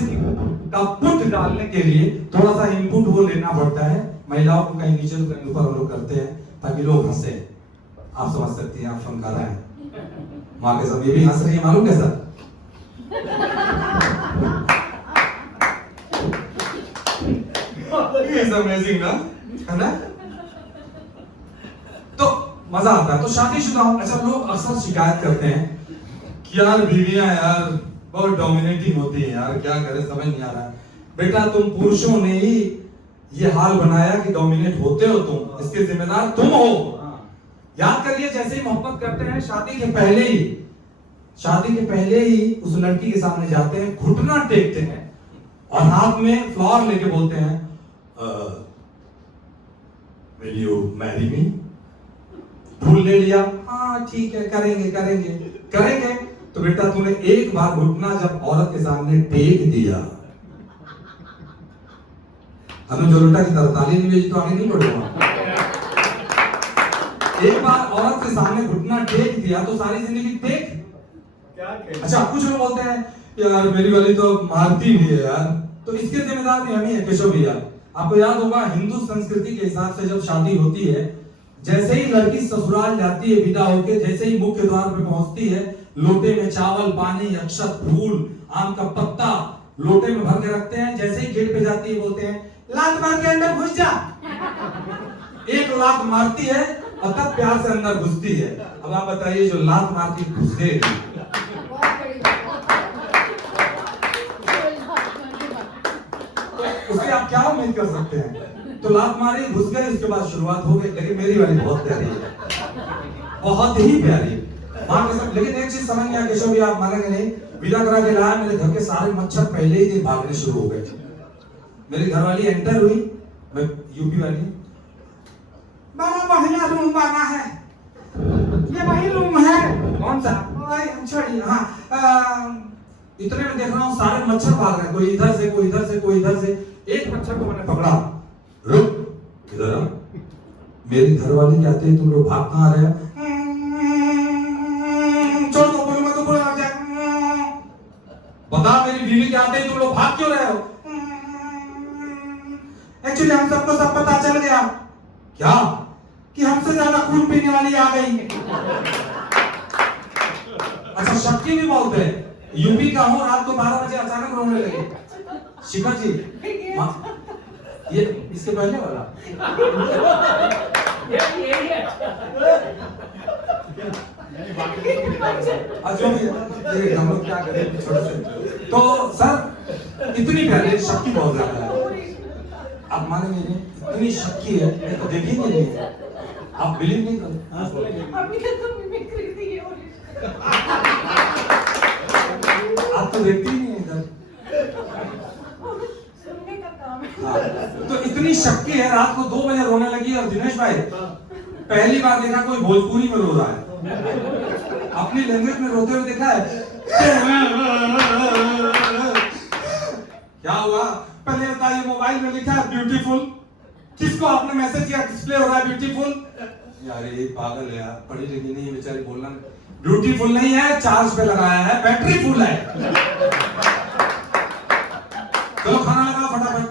का पुट डालने के लिए थोड़ा सा इनपुट वो लेना पड़ता है। महिलाओं को कहीं नीचे तो कहीं ऊपर हम लोग करते हैं ताकि लोग हंसे। आप समझ सकती हैं, आप फनकारा हैं। माँ के साथ ये भी हंस रही है, मालूम कैसा? It's amazing ना, है ना? तो मजा आता है। तो शादीशुदा हूं, अच्छा लोग अक्सर शिकायत करते हैं कि यार बीवियां यार बहुत डोमिनेटिंग होती है यार, क्या करे समझ नहीं आ रहा है। बेटा तुम पुरुषों ने ही ये हाल बनाया कि डोमिनेट होते हो तुम, इसके जिम्मेदार तुम हो। याद करिए, जैसे ही मोहब्बत करते हैं शादी के पहले ही उस लड़की के सामने जाते हैं, घुटना टेकते हैं और हाथ में फ्लावर लेके बोलते हैं will you marry me? फूल ले लिया, हाँ ठीक है करेंगे। तो बेटा तूने एक बार घुटना जब औरत के सामने टेक दिया, हमें जो लोटा की तरह ताली नहीं भेजी तो आगे नहीं बढ़ूंगा। एक बार औरत के सामने घुटना टेक दिया तो सारी जिंदगी टेक। अच्छा कुछ लोग बोलते हैं यार मेरी वाली तो मारती भी है यार, तो इसके जिम्मेदार भी हम ही है केशव भैया। आपको याद होगा हिंदू संस्कृति के हिसाब से जब शादी होती है, जैसे ही लड़की ससुराल जाती है विदा होके, जैसे ही मुख्य द्वार पे पहुंचती है, लोटे में चावल पानी अक्षत फूल आम का पत्ता लोटे में भर के रखते हैं। जैसे ही गेट पे जाती है बोलते हैं लात मार के अंदर घुस जा। एक लात मारती है और तब प्यार से अंदर घुसती है। अब आप बताइए जो लात मार के घुस गए, उससे आप क्या उम्मीद कर सकते हैं? तो लात मारी घुस गए, उसके बाद शुरुआत हो गई। लेकिन मेरी वाली बहुत प्यारी है, बहुत ही प्यारी मां के साथ। लेकिन एक चीज समझ में आ केशव भैया, आप मानेंगे नहीं, विदा करा के लाया, मेरे घर के सारे मच्छर पहले ही दिन भागने शुरू हो गए। मेरी घरवाली एंटर हुई, मैं यूपी वाली, बाबा बढ़िया रूम बना है, ये वही रूम है। कौन सा? छोड़िए, हाँ इतने में देख रहा हूँ सारे मच्छर भाग रहे हैं, कोई इधर से कोई इधर से कोई इधर से। एक मच्छर को मैंने पकड़ा, रुक इधर आ। मेरी घरवाली कहती है तुम लोग भाग कहाँ रहे हो? छोड़ दो, बोलूंगा तो बुरा लग जाए। बता मेरी बीवी कहते हैं तुम लोग भाग क्यों रहे हो? एक्चुअली हम सबको सब पता चल गया। क्या? कि हमसे ज्यादा खून पीने वाली आ गई। अच्छा शक्ति भी बोलते हैं, यूपी का हूँ, रात को 12 बजे अचानक रोने लगे। शिखा जी ये इसके पहले वाला अच्छा ये हम लोग क्या करें छोटे से। तो सर इतनी प्यारी शक्ति बहुत ज्यादा है, आप मानेंगे नहीं, इतनी शक्ति है, मैं तो देख ही नहीं रही, आप बिलीव नहीं करते। आप तो देखते ही नहीं इधर। हाँ, तो इतनी शक्ति है, रात को 2 बजे रोने लगी। और दिनेश भाई पहली बार देखा कोई भोजपुरी में रो रहा है, अपनी लैंग्वेज में रोते हुए देखा है। क्या हुआ पहले बताइए, मोबाइल में लिखा है ब्यूटीफुल, किसको आपने मैसेज किया डिस्प्ले हो रहा है ब्यूटीफुल? यार ये पागल है यार, पढ़ी लिखी नहीं है बेचारी, बोलना ब्यूटीफुल नहीं है, चार्ज पे लगाया है, बैटरी फुल है। चलो खाना लगाओ फटाफट।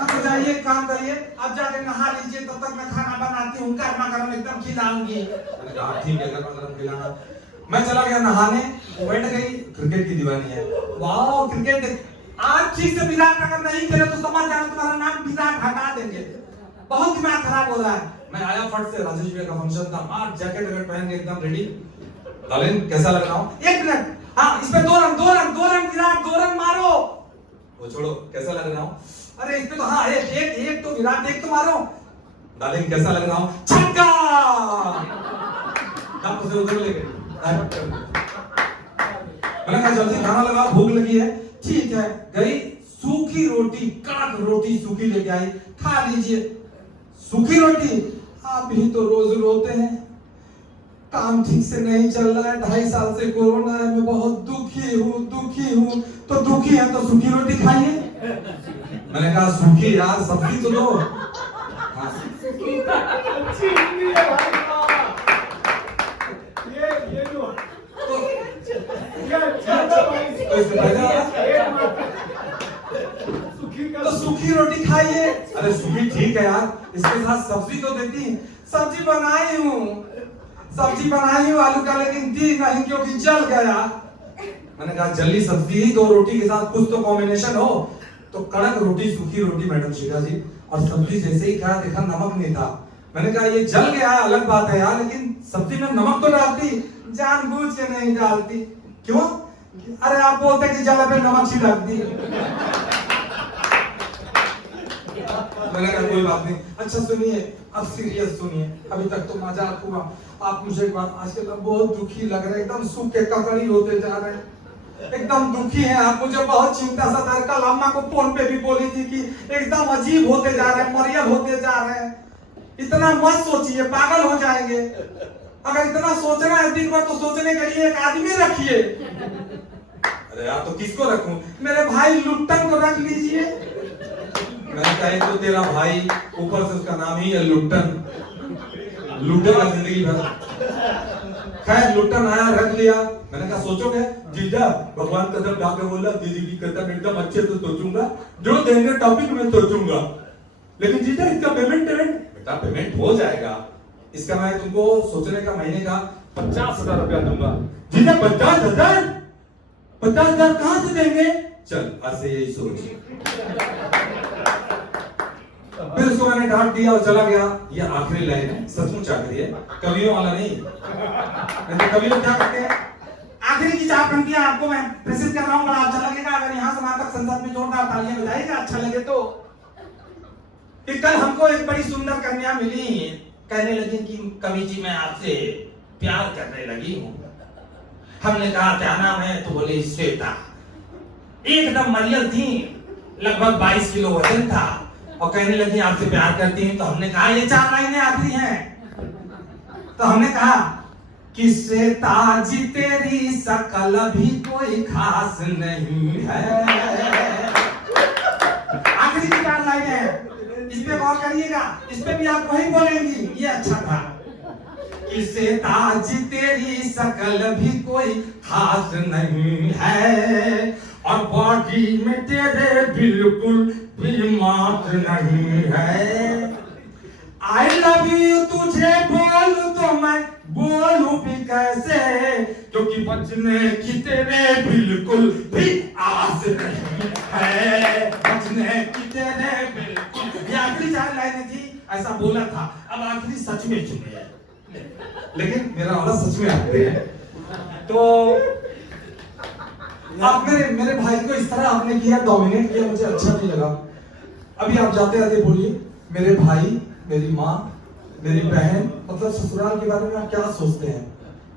अब जाइए काम करिए, अब जाके नहा लीजिए, तब तक मैं खाना बनाती हूँ, गर्मा गर्म एकदम खिलाऊंगी। ठीक है गर्मा गर्म खिलाना। मैं चला गया नहाने, बैठ गई, क्रिकेट की दीवानी है, वाह क्रिकेट। आज ठीक से विराट अगर नहीं खेले तो समझ जाना तुम्हारा नाम विराट हटा देंगे, बहुत दिमाग खराब हो रहा है। मैं आया फट से, राजेश भैया का फंक्शन था, मार जैकेट वैकेट पहन के एकदम रेडी। डालिन कैसा लग रहा हूँ? 1 मिनट, हाँ इसमें 2 रन विराट, 2 रन मारो। वो छोड़ो, कैसा लग रहा हूँ? अरे इसमें तो हाँ एक तो विराट, 1 तो मारो। डालिन कैसा लग रहा हूँ? छक्का। उसे उधर ले गई। मैंने कहा जल्दी खाना लगाओ, भूख लगी है। ठीक है, गई सूखी रोटी, कड़क रोटी सूखी लेके आई, खा लीजिए। सूखी रोटी, आप ही तो रोज रोते हैं, काम ठीक से नहीं चल रहा है, 2.5 साल से कोरोना है, मैं बहुत दुखी हूँ। तो दुखी है तो सूखी रोटी खाइए। मैंने कहा सूखी यार, सब्जी तो दो। हाँ। तो सूखी रोटी खाइए। अरे सूखी ठीक है यार, इसके साथ सब्जी तो देती। सब्जी बनाई हूँ आलू का, लेकिन दी नहीं क्योंकि जल गया। मैंने कहा जली सब्जी ही 2 रोटी के साथ कुछ तो कॉम्बिनेशन हो। तो कड़क रोटी सूखी रोटी मैडम शिखा जी, और सब्जी जैसे ही खाया देखा नमक नहीं था। मैंने कहा ये जल गया है अलग बात है यार, लेकिन सब्जी में नमक तो डालती, जानबूझ के नहीं डालती। क्यों? अरे आप बोलते कि जला पे नमक छिड़कती। मैंने कहा कोई बात नहीं। अच्छा सुनिए, अब सीरियस सुनिए, अभी तक तो मजाक हुआ। आप मुझे एक बात, आजकल बहुत दुखी लग रहे हैं, एकदम सूख के ककड़ी होते जा रहे हैं, एकदम दुखी हैं आप। मुझे बहुत चिंता सता है। कल अम्मा को फोन पे भी बोली थी कि एकदम अजीब होते जा रहे हैं, मरियल होते जा रहे हैं। इतना मत सोचिए, पागल हो जाएंगे। अगर इतना सोचना है दिन भर तो सोचने के लिए एक आदमी रखिए। अरे यार तो किसको रखूं? मेरे भाई लुट्टन को रख लीजिए। मैंने कहा तो तेरा भाई, ऊपर से उसका नाम ही है लुट्टन, लुटेगा जिंदगी भर। खैर लुट्टन आया, रख लिया। मैंने कहा सोचोगे? जीजा भगवान कदम जाके बोला दीदी की कदम एकदम अच्छे से सोचूंगा, जो देंगे टॉपिक में सोचूंगा, लेकिन जीजा इसका पेमेंट बेटा पेमेंट हो जाएगा, इसका मैं तुमको सोचने का महीने का 50,000 रुपया दूंगा। जीजा 50,000 कहाँ से देंगे? चल आज से यही सोच। फिर उसको मैंने डांट दिया और चला गया। ये आखिरी लाइन है, सचमुच आखिरी है, कवियों वाला नहीं। तो कवि लोग क्या करते हैं? आखिरी की 4 पंक्तियां आपको मैं प्रसिद्ध कर रहा हूँ, बड़ा अच्छा लगेगा अगर यहाँ समातक संसद में जोरदार तालियां बजाएगा, अच्छा लगे तो। कल हमको एक बड़ी सुंदर कन्या मिली, कहने लगी कि कवि जी मैं आपसे प्यार करने लगी हूँ। हमने कहा क्या नाम है? तो बोले श्वेता। एकदम मरियल थी, लगभग 22 किलो वजन था, और कहने लगी आपसे प्यार करती हैं। तो हमने कहा ये 4 लाइनें आखिरी हैं। तो हमने कहा कि श्वेता जी तेरी शकल भी कोई खास नहीं है। आखिरी की 4 लाइनें हैं, इस पे गौर करिएगा, इस पे भी आप वही बोलेंगी, ये अच्छा था। कि श्वेता जी तेरी शकल भी कोई खास नहीं है, और बॉडी में तेरे बिल्कुल भी मात नहीं है। आई लव यू तुझे बोलूं तो मैं बोलूं भी कैसे, क्योंकि बचने की तेरे बिल्कुल भी आस नहीं है, बचने की तेरे बिल्कुल। ये आखिरी 4 लाइनें थी, ऐसा बोला था। अब आखिरी सच में सुनिए, लेकिन मेरा वाला सच में आते हैं। तो आप मेरे भाई को इस तरह आपने किया, डोमिनेट किया, मुझे अच्छा नहीं लगा। अभी आप जाते जाते बोलिए मेरे भाई, मेरी माँ, मेरी बहन, मतलब ससुराल के बारे में आप क्या सोचते हैं?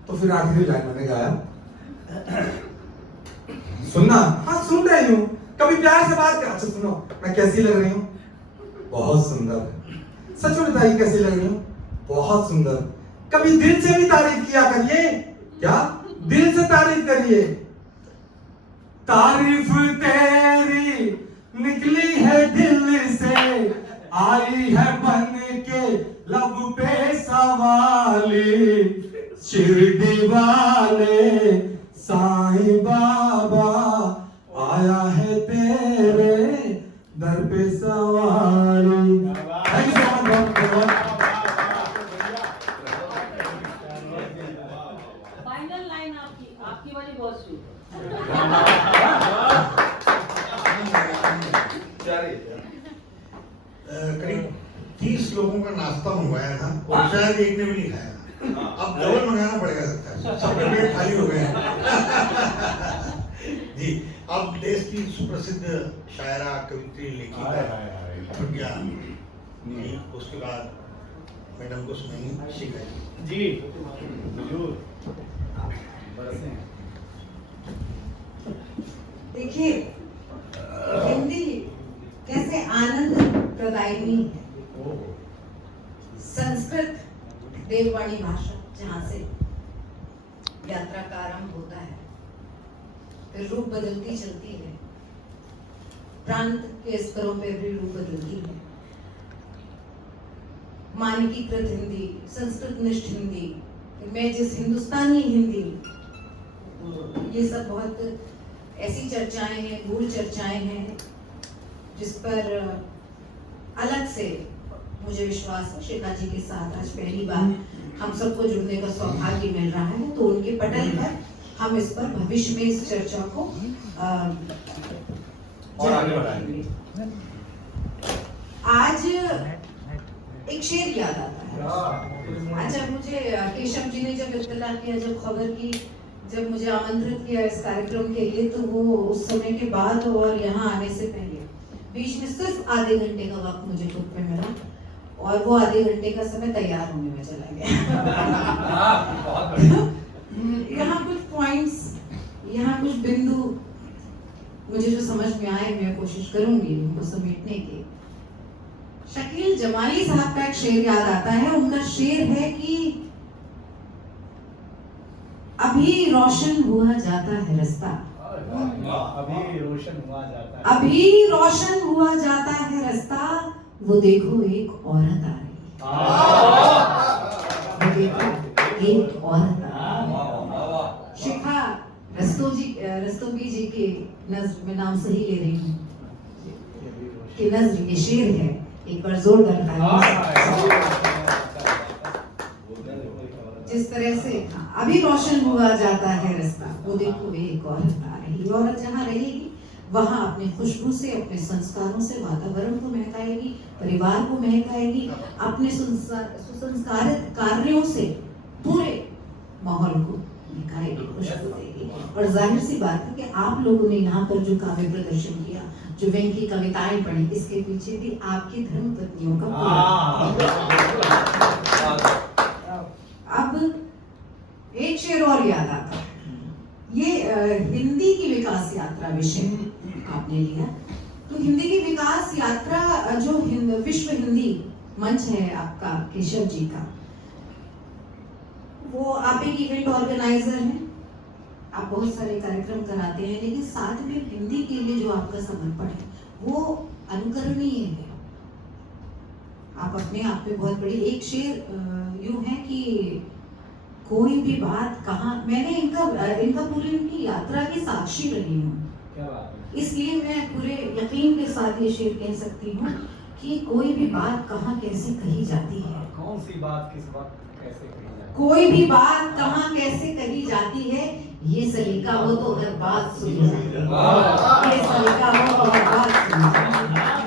तो फिर आखिरी लाइन मैंने गाया, सुनना? हाँ सुन रही हूँ, कभी प्यार से बात कर। अच्छा सुनो, मैं कैसी लग रही हूँ? बहुत सुंदर। सच में बताइए कैसी लग रही हूँ? बहुत सुंदर। कभी दिल से भी तारीफ किया करिए। क्या? दिल से तारीफ करिए। तारीफ तेरी निकली है दिल से, आई है बन के लब पे सवाली, शिरडी वाले साईं बाबा आया है तेरे दर पे सवाली। Thank you so much. Final line आपकी वाली बहुत सी। करीब 30 लोगों का नाश्ता मंगवाया था और शायद एक ने भी नहीं खाया। अब डबल मंगाना पड़ेगा, सकता है सबके पेट खाली हो गए जी। अब देश की सुप्रसिद्ध शायरा, कवित्री, लेखिका प्रज्ञा जी, उसके बाद मैडम को सुनाएंगे शिखा जी जरूर। देखिए, हिंदी कैसे आनंद प्रदायिनी है। संस्कृत देववाणी भाषा, जहाँ से यात्रा का आरंभ होता है, फिर रूप बदलती चलती है, प्रांत के स्तरों पे भी रूप बदलती है। मानकीकृत हिंदी, संस्कृत निष्ठ हिंदी, मैं जिस हिंदुस्तानी हिंदी, ये सब बहुत ऐसी चर्चाएं हैं, गूढ़ चर्चाएं हैं, जिस पर अलग से मुझे विश्वास है शिखा जी के साथ आज पहली बार हम सबको जुड़ने का सौभाग्य मिल रहा है। तो उनके पटल पर हम इस पर भविष्य में इस चर्चा को और आगे बढ़ाएंगे। आज एक शेर याद आता है। अच्छा, मुझे केशव जी ने जब इत्तला किया, जब खबर की, जब मुझे आमंत्रित किया इस कार्यक्रम के लिए, तो वो उस समय के बाद और यहाँ आने से पहले बीच में सिर्फ आधे घंटे का वक्त मुझे खुद पे मिला, और वो आधे घंटे का समय तैयार होने में चला गया। यहाँ कुछ पॉइंट्स, यहाँ कुछ बिंदु मुझे जो समझ में आए, मैं कोशिश करूंगी उनको समेटने की। शकील जमाली साहब का एक शेर याद आता है। उनका शेर है कि अभी रोशन हुआ जाता है रास्ता, अभी रोशन हुआ जाता है, अभी रोशन हुआ जाता है रास्ता, वो देखो एक औरत आ रही है, वो देखो एक औरत आ रही है। शिखा रस्तोगी जी के नज्र में, नाम सही ले रही हूँ, कि नज्र ये शेर है। एक बार जोरदार जिस तरह से अभी रोशन हुआ जाता है रास्ता, वो देखो एक औरत आ रही है। औरत जहाँ रहेगी वहाँ अपनी खुशबू से, अपने संस्कारों से वातावरण को महकाएगी, परिवार को महकाएगी, अपने सुसंस्कारित कार्यों से पूरे माहौल को महकाएगी, खुशबू देगी। और जाहिर सी बात है कि आप लोगों ने यहाँ पर जो काव्य प्रदर्शन किया, जो व्यंग की कविताएं पढ़ी, इसके पीछे भी आपकी धर्म पत्नियों का। अब एक शेर और याद आता है। ये हिंदी की विकास यात्रा विषय आपने लिया, तो हिंदी की विकास यात्रा जो विश्व हिंदी मंच है आपका, केशव जी का, वो आप एक इवेंट ऑर्गेनाइजर हैं, आप बहुत सारे कार्यक्रम कराते हैं, लेकिन साथ में हिंदी के लिए जो आपका समर्पण है वो अनुकरणीय है। आप अपने आप पे बहुत बड़ी। एक शेर यूं है कि कोई भी बात कहाँ, मैंने इनका पूरी इनकी यात्रा की साक्षी रही हूँ, इसलिए मैं पूरे यकीन के साथ ये शेर कह सकती हूँ कि कोई भी बात कहाँ कैसे कही जाती है, कौन सी बात किस वक्त कैसे कही जाती है, कोई भी बात कहाँ कैसे कही जाती है, सलीका हो तो हर बात सुन जाए, ये सलीका हो तो हर बात सुन जाए।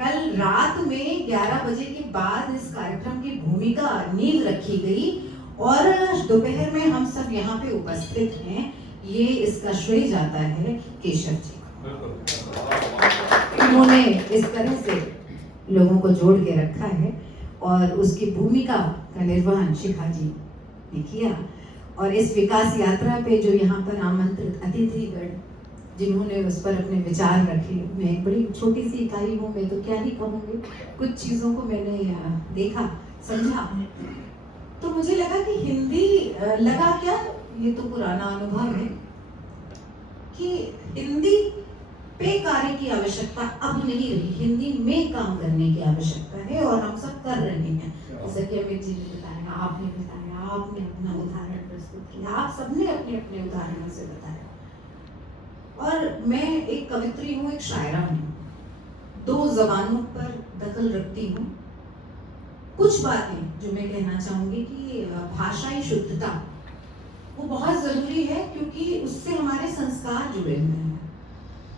कल रात में 11 बजे के बाद इस कार्यक्रम की भूमिका नींव रखी गई और दोपहर में हम सब यहाँ पे उपस्थित हैं। ये इसका श्रेय जाता है केशव जी को। उन्होंने इस तरह से लोगों को जोड़ के रखा है और उसकी भूमिका का निर्वहन शिखा जी ने किया। और इस विकास यात्रा पे जो यहाँ पर आमंत्रित अतिथिगण जिन्होंने उस पर अपने विचार रखे, मैं एक बड़ी छोटी सी इकाई हूँ, मैं तो क्या ही कहूँगी, कुछ चीज़ों को मैंने देखा समझा तो मुझे लगा कि हिंदी लगा क्या, ये तो पुराना अनुभव है कि हिंदी पे कार्य की आवश्यकता अब नहीं रही, हिंदी में काम करने की आवश्यकता है और हम सब कर रहे हैं। जैसे कि अमित जी ने बताया, आपने बताया, आपने अपना उदाहरण प्रस्तुत किया, आप सबने अपने अपने उदाहरणों से बताया। और मैं एक कवित्री हूँ, एक शायरा हूँ, 2 ज़बानों पर दखल रखती हूँ। कुछ बातें जो मैं कहना चाहूंगी कि भाषाई शुद्धता वो बहुत जरूरी है, क्योंकि उससे हमारे संस्कार जुड़े हुए हैं।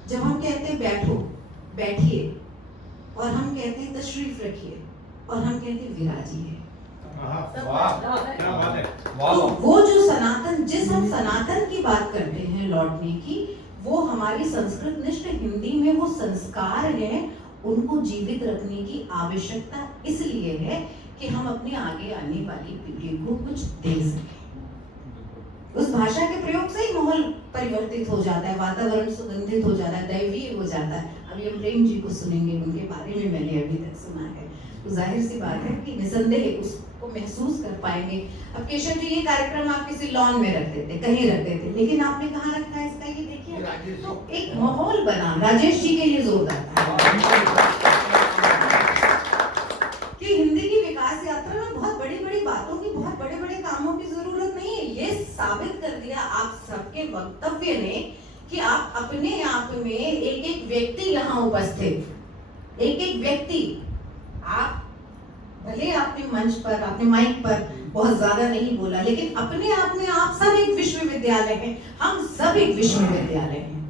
जब हम कहते हैं बैठो, बैठिए, और हम कहते हैं तशरीफ रखिए, और हम कहते हैं विराजिए, तो वो जो सनातन, जिस हम सनातन की बात करते हैं लौटने की, वो हमारी संस्कृत निष्ठ हिंदी में वो संस्कार है, उनको जीवित रखने की आवश्यकता इसलिए है कि हम अपने आगे आने वाली पीढ़ी को कुछ दे सकें। उस भाषा के प्रयोग से ही माहौल परिवर्तित हो जाता है, वातावरण सुगंधित हो जाता है, दैवीय हो जाता है। अभी हम प्रेम जी को सुनेंगे, उनके बारे में मैंने अभी तक सुना है, तो जाहिर सी बात है कि निसंदेह उसको महसूस कर पाएंगे। अब केशव जी, ये कार्यक्रम आप किसी लॉन में रख देते, कहीं रख देते, लेकिन आपने कहाँ रखा है इसका ये देखिए, तो एक माहौल बना। राजेश जी के लिए जोर आता है कि हिंदी की विकास यात्रा में बहुत बड़ी बड़ी बातों की, बहुत बड़े बड़े कामों की जरूरत नहीं है। ये साबित कर दिया आप सबके वक्तव्य ने कि आप अपने आप में एक एक व्यक्ति यहाँ उपस्थित, एक एक व्यक्ति, आप भले आपने मंच पर, आपने माइक पर बहुत ज्यादा नहीं बोला, लेकिन अपने आप में आप सब एक विश्वविद्यालय हैं, हम सब एक विश्वविद्यालय हैं,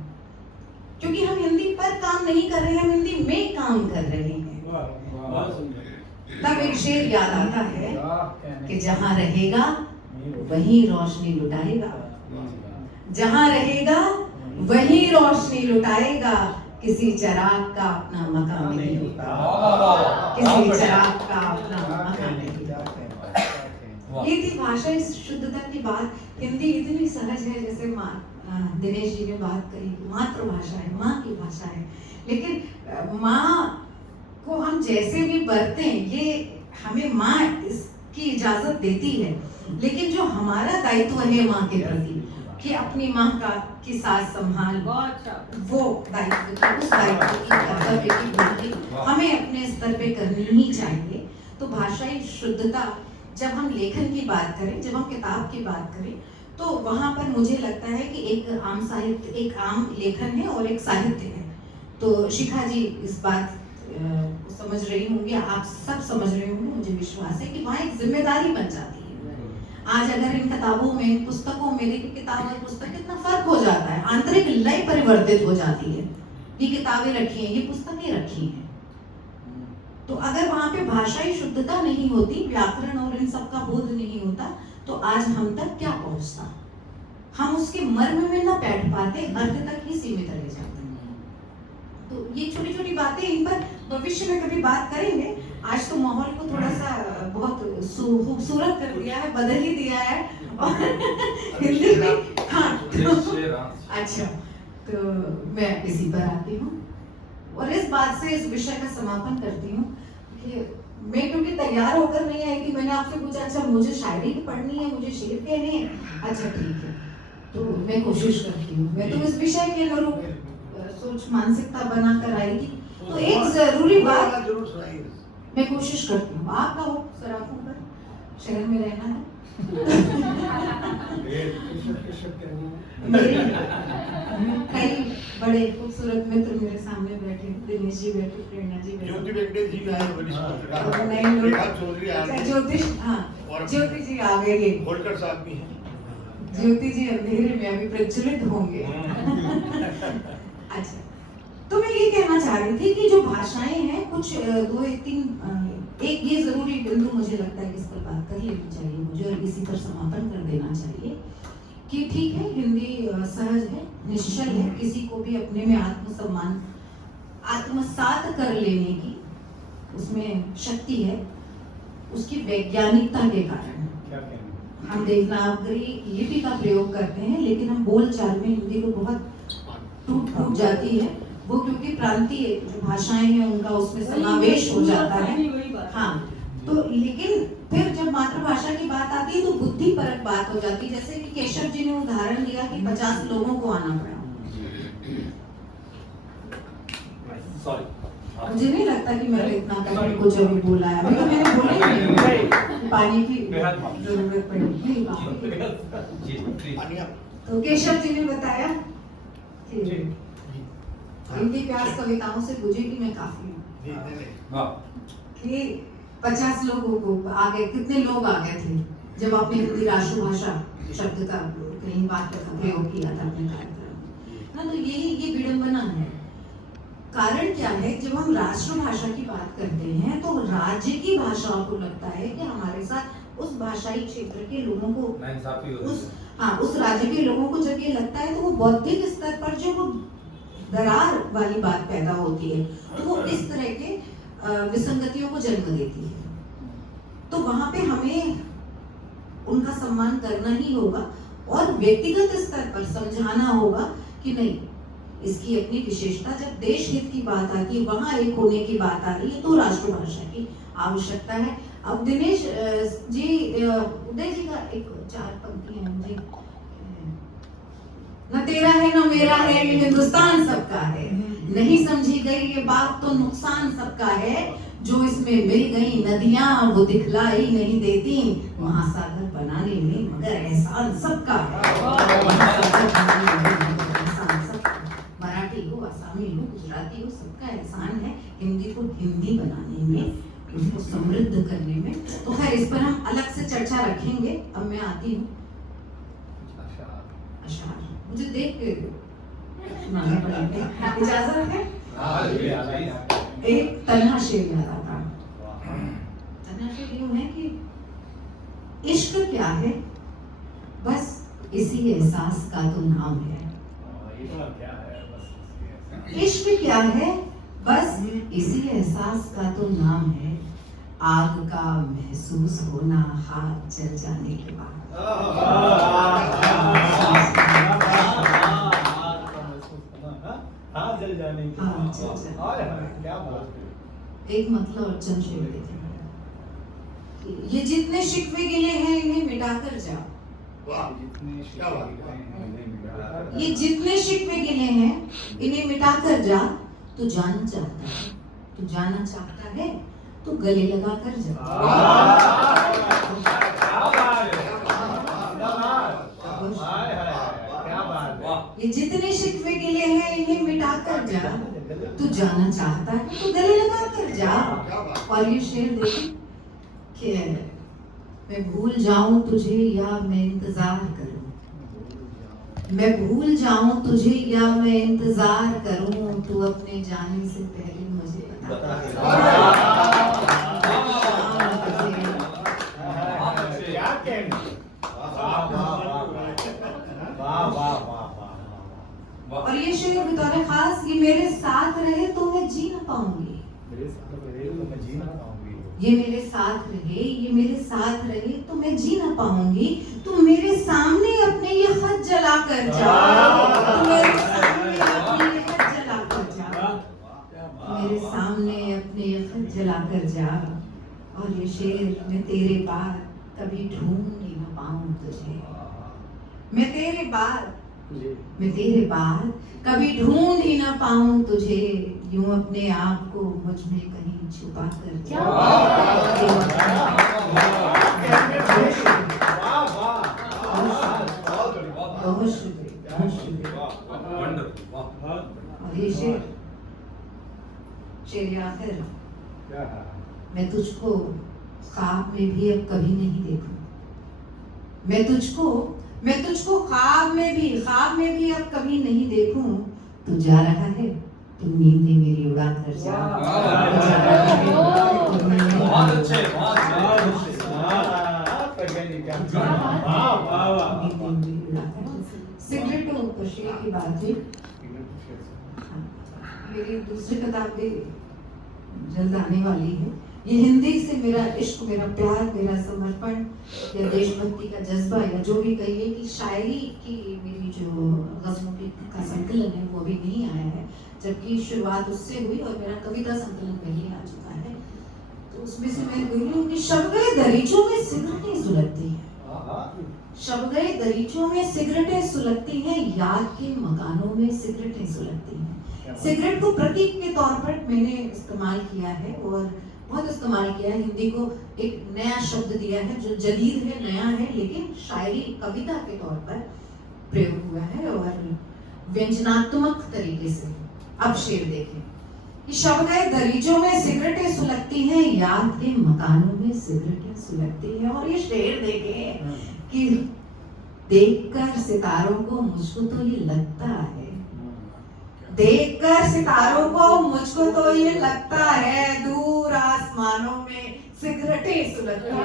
क्योंकि हम हिंदी पर काम नहीं कर रहे हैं, हम हिंदी में काम कर रहे हैं। तब एक शेर याद आता है कि जहां रहेगा वहीं रोशनी लुटाएगा, जहां रहेगा वहीं रोशनी लुटाएगा, किसी चिराग का अपना मकान नहीं होता, किसी चिराग का अपना मकान नहीं होता। ये थी भाषा शुद्धता की बात। हिंदी इतनी सहज है, जैसे दिनेश जी ने बात कही, मातृभाषा है, माँ की भाषा है, लेकिन माँ को हम जैसे भी बरतें, ये हमें माँ इसकी इजाजत देती है, लेकिन जो हमारा दायित्व है माँ के प्रति कि अपनी माँ की साथ संभाल, वो दायित्व की, उस दायित्व की, कर्तव्य की पूर्ति हमें अपने स्तर पे करनी ही चाहिए। तो भाषाई शुद्धता, जब हम लेखन की बात करें, जब हम किताब की बात करें, तो वहाँ पर मुझे लगता है कि एक आम साहित्य, एक आम लेखन है और एक साहित्य है। तो शिखा जी इस बात समझ रही होंगी, आप सब समझ रहे होंगे, मुझे विश्वास है कि वहाँ एक जिम्मेदारी बन जाती है। आज अगर इन किताबों में, इन पुस्तकों में, देखिए किताब और पुस्तक कितना फर्क हो जाता है, आंतरिक लय परिवर्तित हो जाती है। ये किताबें रखी हैं, ये पुस्तकें रखी हैं, तो अगर वहाँ पे भाषाई शुद्धता नहीं होती, व्याकरण और इन सब का बोध नहीं होता, तो आज हम तक क्या पहुँचता, हम उसके मर्म में न बैठ पाते, अर्थ तक ही सीमित रह जाते। तो ये छोटी छोटी बातें, इन पर भविष्य में कभी बात करेंगे। आज तो माहौल को थोड़ा सा बहुत खूबसूरत कर दिया है, बदल ही दिया है, और हिंदी में, हाँ अच्छा, तो मैं इसी पर आती हूँ और इस बात से इस विषय का समापन करती हूँ कि मैं क्योंकि तैयार होकर नहीं आई थी, मैंने आपसे पूछा अच्छा मुझे शायरी पढ़नी है, मुझे शेर कहने हैं, अच्छा ठीक है, तो मैं कोशिश करती हूँ। मैं तो इस विषय के अनुरूप सोच मानसिकता बनाकर आएगी, तो एक जरूरी बात मैं कोशिश करती हूँ, आप कहो सराफों पर शहर में रहना है, कई बड़े खूबसूरत मित्र मेरे सामने बैठे, दिनेश जी बैठे, प्रेरणा जी बैठे, ज्योति जी आ गए, होलकर साहब भी हैं, ज्योति जी अंधेरे में अभी प्रज्वलित होंगे। अच्छा, तो मैं ये कहना चाह रही थी कि जो भाषाएं हैं कुछ दो एक तीन एक ये जरूरी बिंदु मुझे लगता है कि इस पर बात कर लेनी चाहिए मुझे और इसी पर समापन कर देना चाहिए कि ठीक है हिंदी सहज है, निश्चल है, किसी को भी अपने में आत्मसम्मान आत्मसात कर लेने की उसमें शक्ति है, उसकी वैज्ञानिकता के कारण हम देवनागरी लिपि का प्रयोग करते हैं, लेकिन हम बोलचाल में हिंदी को बहुत टूट जाती है वो, क्योंकि प्रांतीय जो भाषाएं हैं उनका उसमें समावेश हो जाता है। हाँ, तो लेकिन फिर जब मातृभाषा की बात आती है तो बुद्धिपरक बात हो जाती है, जैसे कि केशव जी ने उदाहरण दिया कि 50 लोगों को आना पड़ा। मुझे नहीं लगता कि मैंने इतना करने को जब बोला है, अभी तो मैंने बोला ही नहीं पानी की जरूरत पड़ी। तो केशव जी ने बताया कि हिंदी प्यास कविताओं से गुजरी मैं काफी हूँ कि 50 लोगों को आगे, कितने लोग आ गए थे जब आपने हिंदी राष्ट्रभाषा शब्द का कहीं वाक्य का प्रयोग किया था अपने कार्यक्रम में ना। तो ये विडंबना है। कारण क्या है, जब हम राष्ट्रभाषा की बात करते हैं तो राज्य की भाषाओं को लगता है कि हमारे साथ उस भाषाई क्षेत्र के लोगों को उस राज्य के लोगों को जब ये लगता है तो वो बौद्धिक स्तर पर जो वो दरार वाली बात पैदा होती है, तो वो इस तरह के विसंगतियों को जन्म देती है। तो वहां पे हमें उनका सम्मान करना ही होगा और व्यक्तिगत स्तर पर समझाना होगा कि नहीं, इसकी अपनी विशेषता, जब देश हित की बात आती है, वहां एक होने की बात आ रही है तो राष्ट्रभाषा की आवश्यकता है। अब दिनेश जी, उदय जी का एक 4 पंक्तियां मुझे, न तेरा है न मेरा है ये हिंदुस्तान सबका है, नहीं समझी गई ये बात तो नुकसान सबका है, जो इसमें मिल गई नदियां वो दिखलाई नहीं देती, महासागर बनाने में मगर एहसान सबका है। मराठी हो, आसामी हो, गुजराती हो, सबका एहसान है हिंदी को हिंदी बनाने में, उसको समृद्ध करने में। तो खैर इस पर हम अलग से चर्चा रखेंगे। अब मैं आती हूँ अशार, मुझे देख के इजाजत है। एक तन्हा शेर याद आता है। तन्हा शेर यूं है कि इश्क क्या है, बस इसी एहसास का तो नाम है। इश्क क्या है, बस इसी एहसास का तो नाम है, आग का महसूस होना हाथ जल जाने के बाद। एक मतलब और चंद शेर देखें, ये जितने शिकवे गिले हैं इन्हें मिटाकर जाओ। ये जितने शिकवे गिले हैं इन्हें मिटाकर जा। तू जाना चाहता है, तू जाना चाहता है तो गले लगा कर जा। ये जितने शिकवे गिले हैं इन्हें मिटाकर जा। तू जाना चाहता है तो गले लगा कर जा। और ये शेर देखिए कि मैं भूल जाऊं तुझे या मैं इंतजार करूं, मैं भूल जाऊं तुझे या मैं इंतजार करूं, तू अपने जाने से पहले मुझे बता। और ये शेर बतौर खास, ये मेरे साथ रहे तो मैं जी ना पाऊंगी, ये मेरे साथ रहे, ये मेरे साथ रहे तो मैं जी ना पाऊंगी। तू मेरे सामने अपने ये खत जला कर जा, तू मेरे सामने अपने ये खत जला कर जा, मेरे सामने अपने ये खत जला कर जा। और ये शेर, मैं तेरे बाद कभी ढूंढ ही ना पाऊं तुझे, मैं तेरे बाद कभी ढूंढ ही ना पाऊं तुझे, यूं अपने आप को मुझ में कहीं छुपा कर जा। और ये शेर आखिर, मैं तुझको ख्वाब में भी अब कभी नहीं देखूं, मैं तुझको मैं तुझको ख्वाब में भी अब कभी नहीं देखूं, तू जा रहा है तो नींदें मेरी उड़ा कर जा। बहुत अच्छे, बहुत अच्छे। सिगरेट और नशे की बात है। मेरी दूसरी किताब भी जल्द आने वाली है। ये हिंदी से मेरा इश्क, मेरा प्यार, मेरा समर्पण या देशभक्ति का जज्बा या जो भी कहिए कि शायरी की मेरी जो गज़लों का संकलन है वो अभी नहीं आया है, जबकि शुरुआत उससे हुई और मेरा कविता संकलन पहले आ चुका है। तो उसमें से मैं बोली हूँ कि शब गए दरीचों में सिगरेटें सुलगती हैं, शब गए दरीचों में सिगरेटें सुलगती हैं, याद के मकानों में सिगरेटें सुलगती हैं। सिगरेट को प्रतीक के तौर पर मैंने इस्तेमाल किया है और बहुत इस्तेमाल किया है। हिंदी को एक नया शब्द दिया है जो जदीद है, नया है, लेकिन शायरी कविता के तौर पर प्रयोग हुआ है और व्यंजनात्मक तरीके से। अब शेर देखें कि शब गए दरीचों में सिगरेटें सुलगती हैं, याद के मकानों में सिगरेटें सुलगती हैं। और ये शेर देखें कि देखकर सितारों को मुझको तो ये लगता है, देखकर सितारों को मुझको तो ये लगता है, दूर आसमानों में सिगरेटें सुलगती हैं।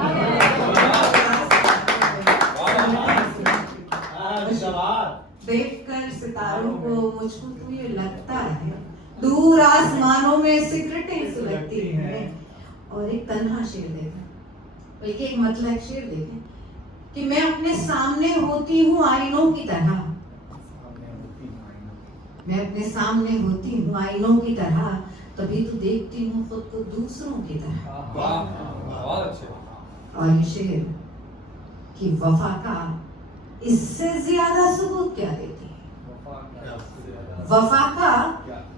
देखकर सितारों को मुझको तो ये लगता है, दूर आसमानों में सिगरेटें सुलगती हैं। और एक तन्हा शेर देखें, बल्कि एक मतलब शेर देखें कि मैं अपने सामने होती हूँ आईनों की तरह, मैं अपने सामने होती हूँ आईनों की तरह, तभी तो देखती हूँ खुद को दूसरों की तरह। बहुत अच्छे। और ये शेर कि वफा का इससे ज्यादा सबूत क्या देती है, वफा का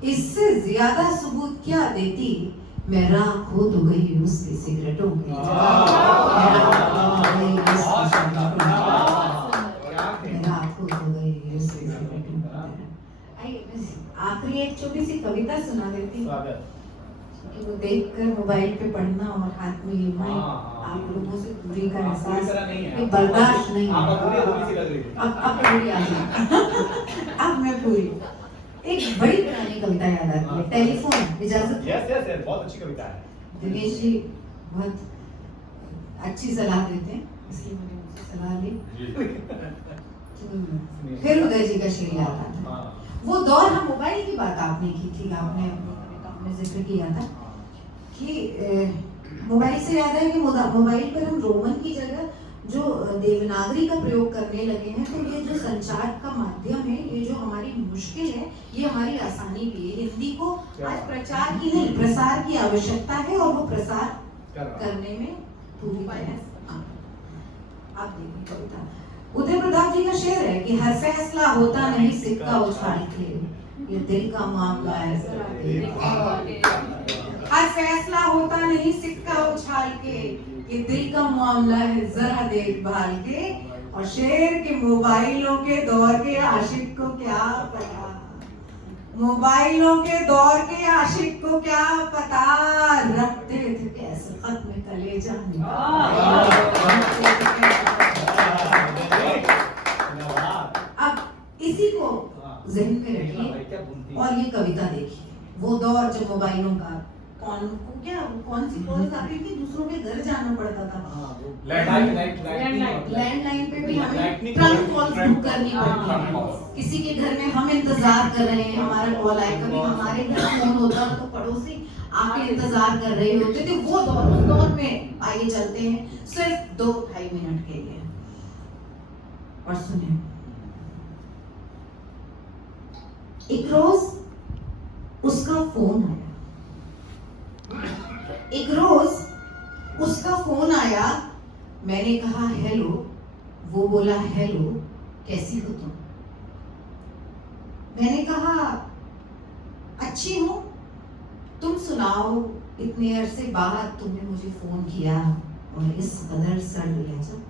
इससे ज्यादा सबूत क्या देती, मैं राख हो तो गई उसकी सिगरेटों की, आखिरी एक छोटी सी कविता सुना देती हूँ कि वो देखकर मोबाइल पे पढ़ना और हाथ में लेना आप लोगों से दूरी का एहसास ये बर्दाश्त नहीं है। अब पूरी आ गई। अब मैं पूरी एक बड़ी पुरानी कविता याद आती है, टेलीफोन। इजाजत? यस बहुत अच्छी कविता है। दिनेश जी बहुत अच्छी सलाह देते हैं, इसलिए मैंने उनसे सलाह ली। फिर उदय जी का शेर याद आता है। वो दौर, हम मोबाइल की बात आपने की थी, आपने जिक्र किया था कि मोबाइल से याद है कि मोबाइल पर हम रोमन की जगह जो देवनागरी का प्रयोग करने लगे हैं। तो ये जो संचार का माध्यम है, ये जो हमारी मुश्किल है, ये हमारी आसानी भी है। हिंदी को आज प्रचार की नहीं प्रसार की आवश्यकता है और वो प्रसार करने में पूरी तरह। आप देखिए कविता, उदय प्रताप जी का शेर है कि हर फैसला होता नहीं सिक्का उछाल के, ये दिल का मामला है। हर फैसला होता नहीं सिक्का उछाल के, ये दिल का मामला है जरा देखभाल के। और शेर के मोबाइलों के दौर के आशिक को क्या पता, मोबाइलों के दौर के आशिक को क्या पता, रखते थे कैसे खत में कलेजा। अब इसी को ज़हन में रखिए और ये कविता देखिए। वो दौर जब मोबाइलों का कौन सी कॉल आती थी, दूसरों के घर जाना पड़ता था। लैंडलाइन पे भी हमें ट्रंक कॉल बुक करनी पड़ती है। किसी के घर में हम इंतजार कर रहे हैं हमारा कॉल आए, कभी हमारे घर फोन होता तो पड़ोसी आके इंतजार कर रहे होते थे। वो दौर, उस दौर में आइए चलते हैं सिर्फ 2-2.5 मिनट के लिए। और सुने, एक रोज उसका फोन आया, एक रोज उसका फोन आया। मैंने कहा हेलो, वो बोला हेलो, कैसी हो तुम? मैंने कहा अच्छी हूं, तुम सुनाओ, इतने अरसे बाद तुमने मुझे फोन किया और इस कदर सड़ दिया जब।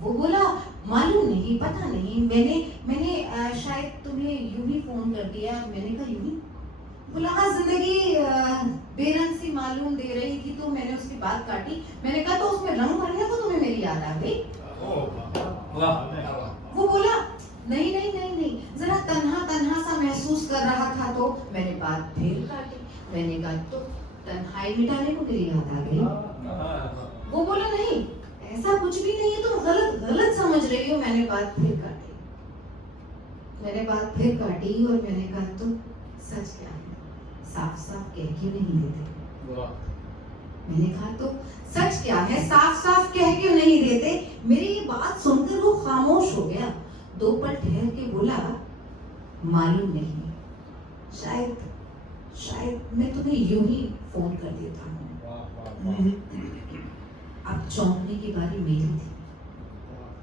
वो बोला मालूम नहीं, पता नहीं, मैंने शायद तुम्हें यूं ही फोन कर दिया। मैंने कहा यूं ही? बोला हाँ, जिंदगी बेरंग सी मालूम दे रही थी तो मैंने उसकी बात काटी। मैंने कहा तो उसमें रंग भरने को तुम्हें मेरी याद आ गई। वो बोला नहीं नहीं नहीं नहीं, जरा तन्हा तन्हा सा महसूस कर रहा था तो मैंने बात फिर काटी। मैंने कहा तो तन्हाई मिटाने को तेरी याद आ गई? वो बोला नहीं ऐसा कुछ भी नहीं है, तुम गलत गलत समझ रही हो। मैंने बात फिर काटी, मैंने बात फिर काटी और मैंने कहा तो सच क्या है, साफ साफ कह क्यों नहीं देते? मैंने कहा तो सच क्या है, साफ साफ कह क्यों नहीं देते? मेरी ये बात सुनकर वो खामोश हो गया। 2 पल ठहर के बोला मालूम नहीं, शायद शायद मैं तुम्हें यूं ही फोन कर देता हूँ। अब चौंकने की बारी मेरी थी,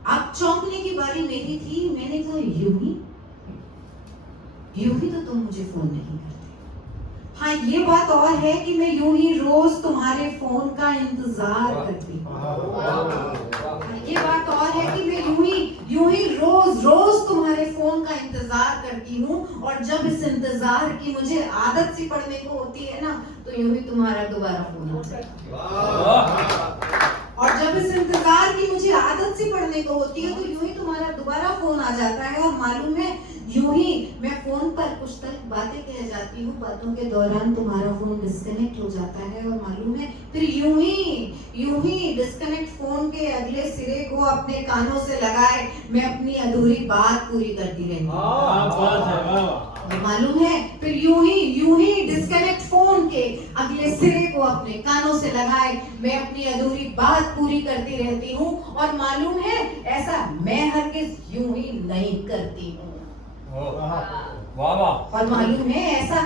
अब चौंकने की बारी मेरी थी। मैंने कहा यूं ही तो तुम मुझे फोन नहीं करते। हाँ ये बात और है कि मैं यूं ही रोज तुम्हारे फोन का इंतजार करती हूँ। ये बात और है कि मैं यूं ही रोज तुम्हारे फोन का इंतजार करती हूँ, और जब इस इंतजार की मुझे आदत सी पड़ने को होती है ना, तो यूं ही तुम्हारा दोबारा फोन आता है। और जब इस इंतजार की मुझे आदत सी पड़ने को होती है, तो यूं ही तुम्हारा दोबारा फोन आ जाता है। और मालूम है यूं ही मैं फोन पर कुछ तक बातें कह जाती हूँ, बातों के दौरान तुम्हारा फोन डिस्कनेक्ट हो जाता है। और मालूम है फिर यूं ही डिस्कनेक्ट फोन के अगले सिरे को अपने कानों से लगाए मैं अपनी अधूरी बात पूरी करती रहती हूँ। मालूम है फिर यूं ही डिस्कनेक्ट फोन के अगले सिरे को अपने कानों से लगाए मैं अपनी अधूरी बात पूरी करती रहती हूँ। और मालूम है ऐसा मैं हरगिज यूं ही नहीं करती हूँ। और मालूम है ऐसा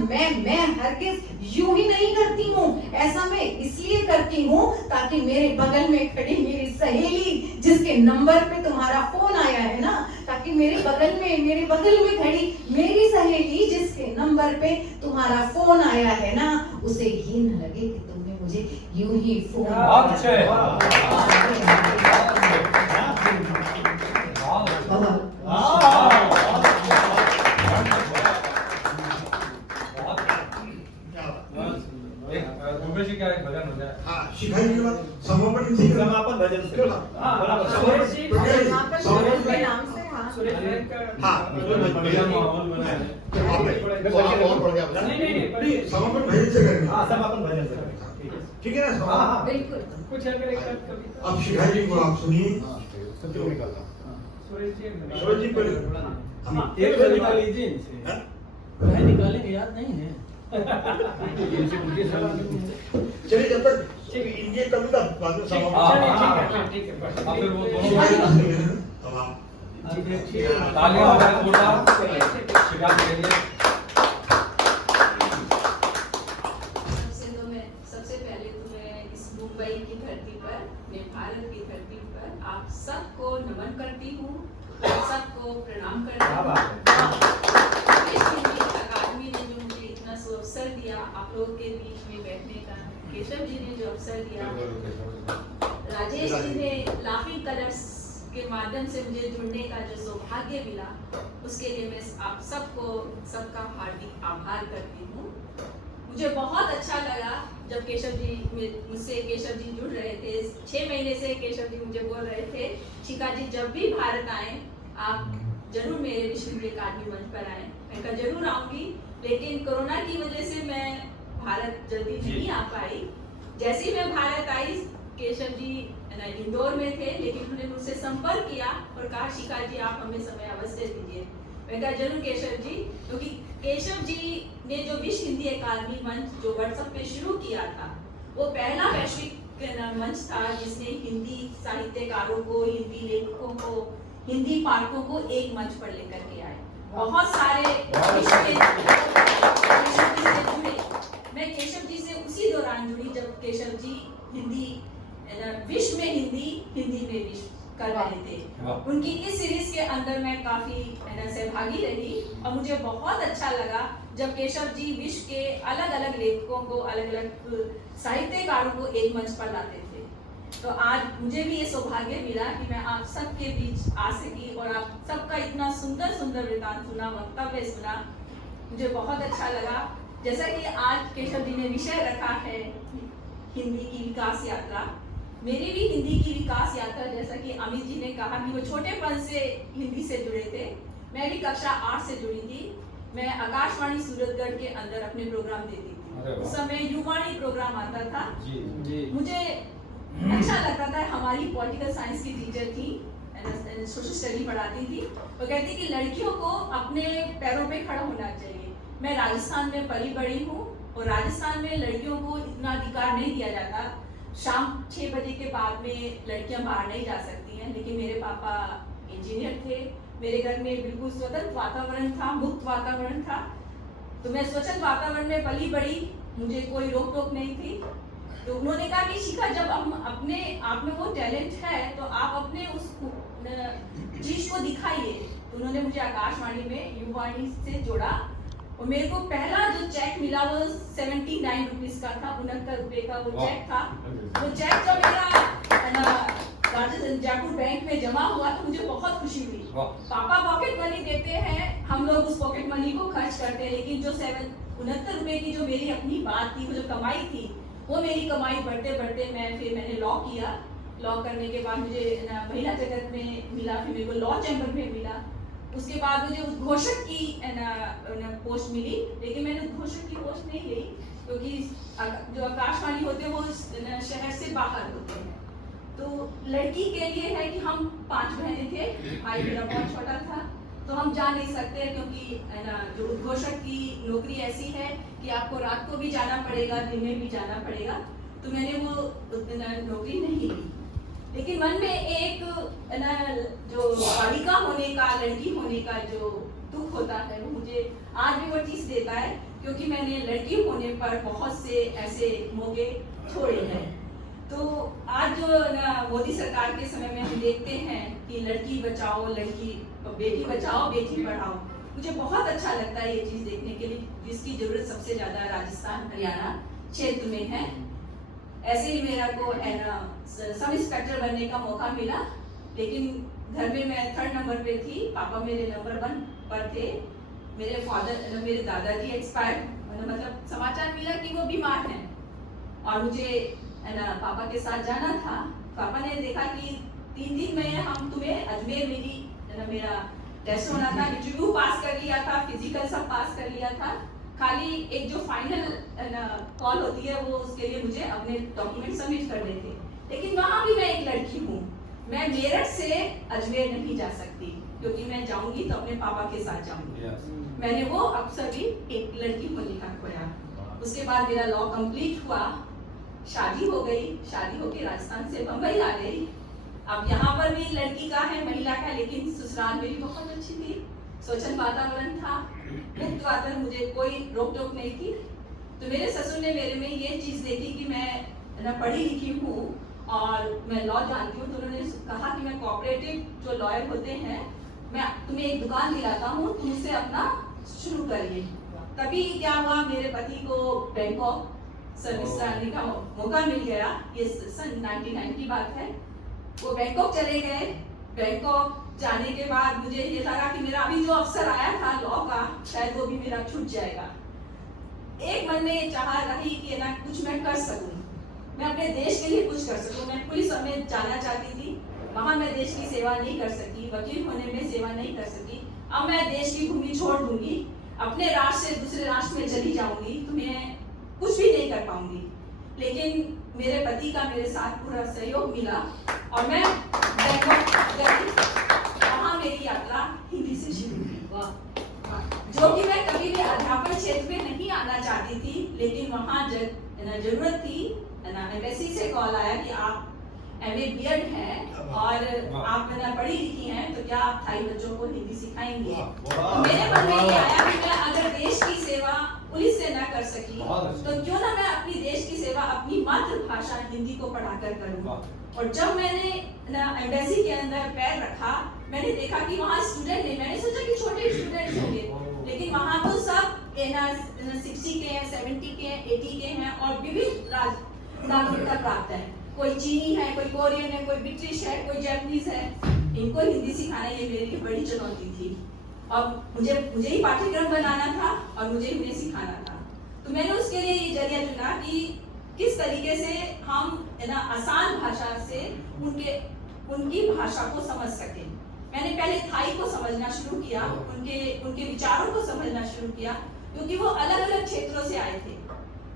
मैं हरगिज यूं ही नहीं करती हूँ। ऐसा मैं इसलिए करती हूँ ताकि मेरे बगल में खड़ी मेरी सहेली जिसके नंबर पे तुम्हारा फोन आया है ना, ताकि मेरे बगल में खड़ी मेरी सहेली जिसके नंबर पे तुम्हारा फोन आया है ना, उसे ये न लगे कि तुमने मुझे यूं ही फोन का एक भजन हो जाए। हाँ शिखाजी के बाद समापन इसी के समापन भजन से। समापन भजन से करेंगे। समापन भजन से ठीक है ना? बिल्कुल। कुछ अगर एक कविता अब शिखाजी को आप सुनिए। सूरज जी पर एक कविता लीजिए इनसे। निकालेंगे याद नहीं है। चलिए जब तक इनकी कविता बाद में समापन। ठीक है। अब फिर वो दोनों तालियां हो जाए मोटा शिकायत के लिए। सबसे पहले तो मैं इस मुंबई की धरती पर, मैं भारत की धरती पर आप सबको नमन करती हूँ, सबको प्रणाम करती हूँ। अकादमी ने जो मुझे इतना अवसर दिया आप लोगों के बीच में बैठने का, केशव जी ने जो अवसर दिया, राजेश जी ने लाफिंग कलर्स के माध्यम से मुझे जुड़ने का जो सौभाग्य मिला, उसके लिए मैं आप सबका हार्दिक आभार करती हूँ। मुझे बहुत अच्छा लगा जब मुझसे केशव जी जुड़ रहे थे। 6 महीने से केशव जी मुझे बोल रहे थे शिखा जी जब भी भारत आए आप जरूर मेरे विश्व हिंदी अकादमी मंच पर आए। मैं कहा जरूर आऊंगी, लेकिन कोरोना की वजह से मैं भारत जल्दी नहीं आ पाई। जैसे ही मैं भारत आई केशव जी इंदौर में थे, लेकिन उन्होंने मुझसे संपर्क किया और कहा शिखा जी आप हमें समय अवश्य दीजिए। मैं कहा जरूर केशव जी, क्योंकि केशव जी ने जो विश्व हिंदी अकादमी मंच जो व्हाट्सएप पे शुरू किया था, वो पहला वैश्विक मंच था जिसने हिंदी साहित्यकारों को, हिंदी लेखकों को, हिंदी पाठकों को एक मंच पर लेकर के आए। बहुत सारे जुड़े। मैं केशव जी से उसी दौरान जुड़ी जब केशव जी विश्व में हिंदी में विश्व कर रहे थे। उनकी इस सीरीज के अंदर मैं काफी सहभागी रही और मुझे बहुत अच्छा लगा जब केशव जी विश्व के अलग अलग लेखकों को, अलग अलग साहित्यकारों को एक मंच पर लाते थे। तो आज मुझे भी ये सौभाग्य मिला कि मैं आप सबके बीच आ सकी और आप सबका इतना सुंदर सुंदर वृतांत सुना, वक्तव्य सुना, मुझे बहुत अच्छा लगा। जैसा कि आज केशव जी ने विषय रखा है हिंदी की विकास यात्रा, मेरी भी हिंदी की विकास यात्रा, जैसा कि अमित जी ने कहा कि वो छोटेपन से हिंदी से जुड़े थे, मैं भी कक्षा 8 से जुड़ी थी। मैं आकाशवाणी सूरतगढ़ के अंदर अपने प्रोग्राम देती थी। उस समय युवाणी प्रोग्राम आता था। मुझे अच्छा लगता था। हमारी पॉलिटिकल साइंस की टीचर थी, सोशल स्टडी पढ़ाती थी। वो कहती कि लड़कियों को अपने पैरों पे खड़ा होना चाहिए। मैं राजस्थान में पली बड़ी हूँ और राजस्थान में लड़कियों को इतना अधिकार नहीं दिया जाता। शाम 6 बजे के बाद में लड़कियां बाहर नहीं जा सकती हैं। लेकिन मेरे पापा इंजीनियर थे, मेरे घर में बिल्कुल स्वतंत्र वातावरण था, मुक्त वातावरण था। तो मैं स्वतंत्र वातावरण में पली बड़ी, मुझे कोई रोक टोक नहीं थी। तो उन्होंने कहा कि शिखा, जब हम अपने आप में वो टैलेंट है तो आप अपने उस चीज को दिखाइए। तो उन्होंने मुझे आकाशवाणी में युवाणी से जोड़ा और मेरे को पहला जो चेक मिला वो 79 रुपीज का था, 69 रुपए का वो चेक था। वो चेक जब मेरा राजस्थान जयपुर बैंक में जमा हुआ तो मुझे बहुत खुशी हुई। पापा पॉकेट मनी देते हैं, हम लोग उस पॉकेट मनी को खर्च करते हैं, लेकिन जो 69 रुपए की जो मेरी अपनी बात थी, वो जो कमाई थी, वो मेरी कमाई बढ़ते बढ़ते मैंने लॉ किया। लॉ करने के बाद मुझे महिला जगत में मिला, फिर मेरे को लॉ चैम्बर में मिला। उसके बाद मुझे उद्घोषक की पोस्ट मिली, लेकिन मैंने उद्घोषक की पोस्ट नहीं ली क्योंकि जो आकाशवाणी होते हैं वो शहर से बाहर होते हैं। तो लड़की के लिए है कि हम 5 बहनें थे, भाई मेरा बहुत छोटा था, तो हम जा नहीं सकते क्योंकि जो उद्घोषक की नौकरी ऐसी है कि आपको रात को भी जाना पड़ेगा, दिन में भी जाना पड़ेगा। तो मैंने वो नौकरी नहीं ली। लेकिन मन में एक जो बालिका होने का, लड़की होने का जो दुख होता है, वो मुझे आज भी वो चीज देता है, क्योंकि मैंने लड़की होने पर बहुत से ऐसे मौके छोड़े हैं। तो आज जो मोदी सरकार के समय में हम देखते हैं कि लड़की बचाओ, बेटी बचाओ, बेटी पढ़ाओ, मुझे बहुत अच्छा लगता है ये चीज देखने के लिए, जिसकी जरूरत सबसे ज्यादा राजस्थान हरियाणा क्षेत्र में है। ऐसे ही मेरा को सब इंस्पेक्टर बनने का मौका मिला, लेकिन घर में मैं 3rd नंबर पे थी, पापा मेरे नंबर 1 पर थे। मेरे दादाजी एक्सपायर, मतलब समाचार मिला कि वो बीमार हैं और मुझे पापा के साथ जाना था। पापा ने देखा कि 3 दिन में हम तुम्हें अजमेर मेरा टेस्ट होना था, इंटरव्यू पास कर लिया था, फिजिकल सब पास कर लिया था, खाली एक जो फाइनल कॉल होती है वो उसके लिए मुझे अपने डॉक्यूमेंट सबमिट करने थे। लेकिन वहां भी मैं एक लड़की हूँ, मैं मेरठ से अजमेर नहीं जा सकती, क्योंकि मैं जाऊंगी तो अपने पापा के साथ जाऊंगी। मैंने वो अवसर भी एक लड़की होने का खोया। उसके बाद मेरा लॉ कंप्लीट हुआ, शादी हो गई, शादी होके राजस्थान से बम्बई आ गई। अब यहाँ पर भी लड़की का है, महिला का, लेकिन ससुराल मेरी बहुत अच्छी थी, स्वच्छंद वातावरण था, मुक्त वातावरण, मुझे कोई रोक टोक नहीं थी। तो मेरे ससुर ने मेरे में ये चीज देखी कि मैं पढ़ी लिखी हूँ और मैं लॉ जानती हूँ, तो उन्होंने कहा कि मैं कोऑपरेटिव जो लॉयर होते हैं, मैं तुम्हें एक दुकान दिलाता हूँ, तुम उसे अपना शुरू करिए। तभी क्या हुआ, मेरे पति को बैंकॉक सर्विस करने का मौका मिल गया। ये सन 99 की बात है। वो बैंकॉक चले गए। बैंकॉक जाने के बाद मुझे ये लगा कि मेरा अभी जो अवसर आया था लॉ का, शायद वो भी मेरा छूट जाएगा। एक मन में चाह रही कि ना कुछ मैं कर सकूं, मैं अपने देश के लिए कुछ कर सकूं। मैं पुलिस में जाना चाहती थी, वहां मैं देश की सेवा नहीं कर सकी, वकील होने में सेवा नहीं कर सकी। अब मैं देश की भूमि छोड़ दूंगी, अपने राष्ट्र से दूसरे राष्ट्र में चली जाऊंगी, तो मैं कुछ भी नहीं कर पाऊंगी। लेकिन मेरे पति का मेरे साथ पूरा सहयोग मिला और मैं बैंकॉक गई। वहां मेरी यात्रा हिंदी से शुरू हुई, जो कि मैं कभी भी अध्यापन क्षेत्र में नहीं आना चाहती थी, लेकिन वहां जरूरत थी। एम्बेसी से कॉल आया कि आप MA B.Ed हैं और आप पढ़ी लिखी हैं, तो क्या आप थाई बच्चों को हिंदी सिखाएंगे? तो मेरे मन में ये आया कि मैं अगर देश की सेवा पुलिस से न कर सकी, तो क्यों ना मैं अपनी देश की सेवा अपनी मातृभाषा हिंदी को पढ़ाकर करूँ। और जब मैंने एम्बेसी के अंदर पैर रखा, मैंने देखा कि वहाँ स्टूडेंट नहीं, मैंने सोचा कि छोटे स्टूडेंट होंगे, लेकिन वहाँ तो सब 60 के हैं, 70 के हैं, 80 के हैं और विभिन्न नागरिकता प्राप्त है। कोई चीनी है, कोई कोरियन है, कोई ब्रिटिश है, कोई जापानीज है। इनको हिंदी सिखाना ये मेरे लिए बड़ी चुनौती थी और मुझे ही पाठ्यक्रम बनाना था और मुझे उन्हें सिखाना था। तो मैंने उसके लिए ये जरिया चुना कि किस तरीके से हम है ना आसान भाषा से उनकी भाषा को समझ सके। मैंने पहले थाई को समझना शुरू किया, उनके विचारों को समझना शुरू किया, क्योंकि वो अलग अलग क्षेत्रों से आए थे।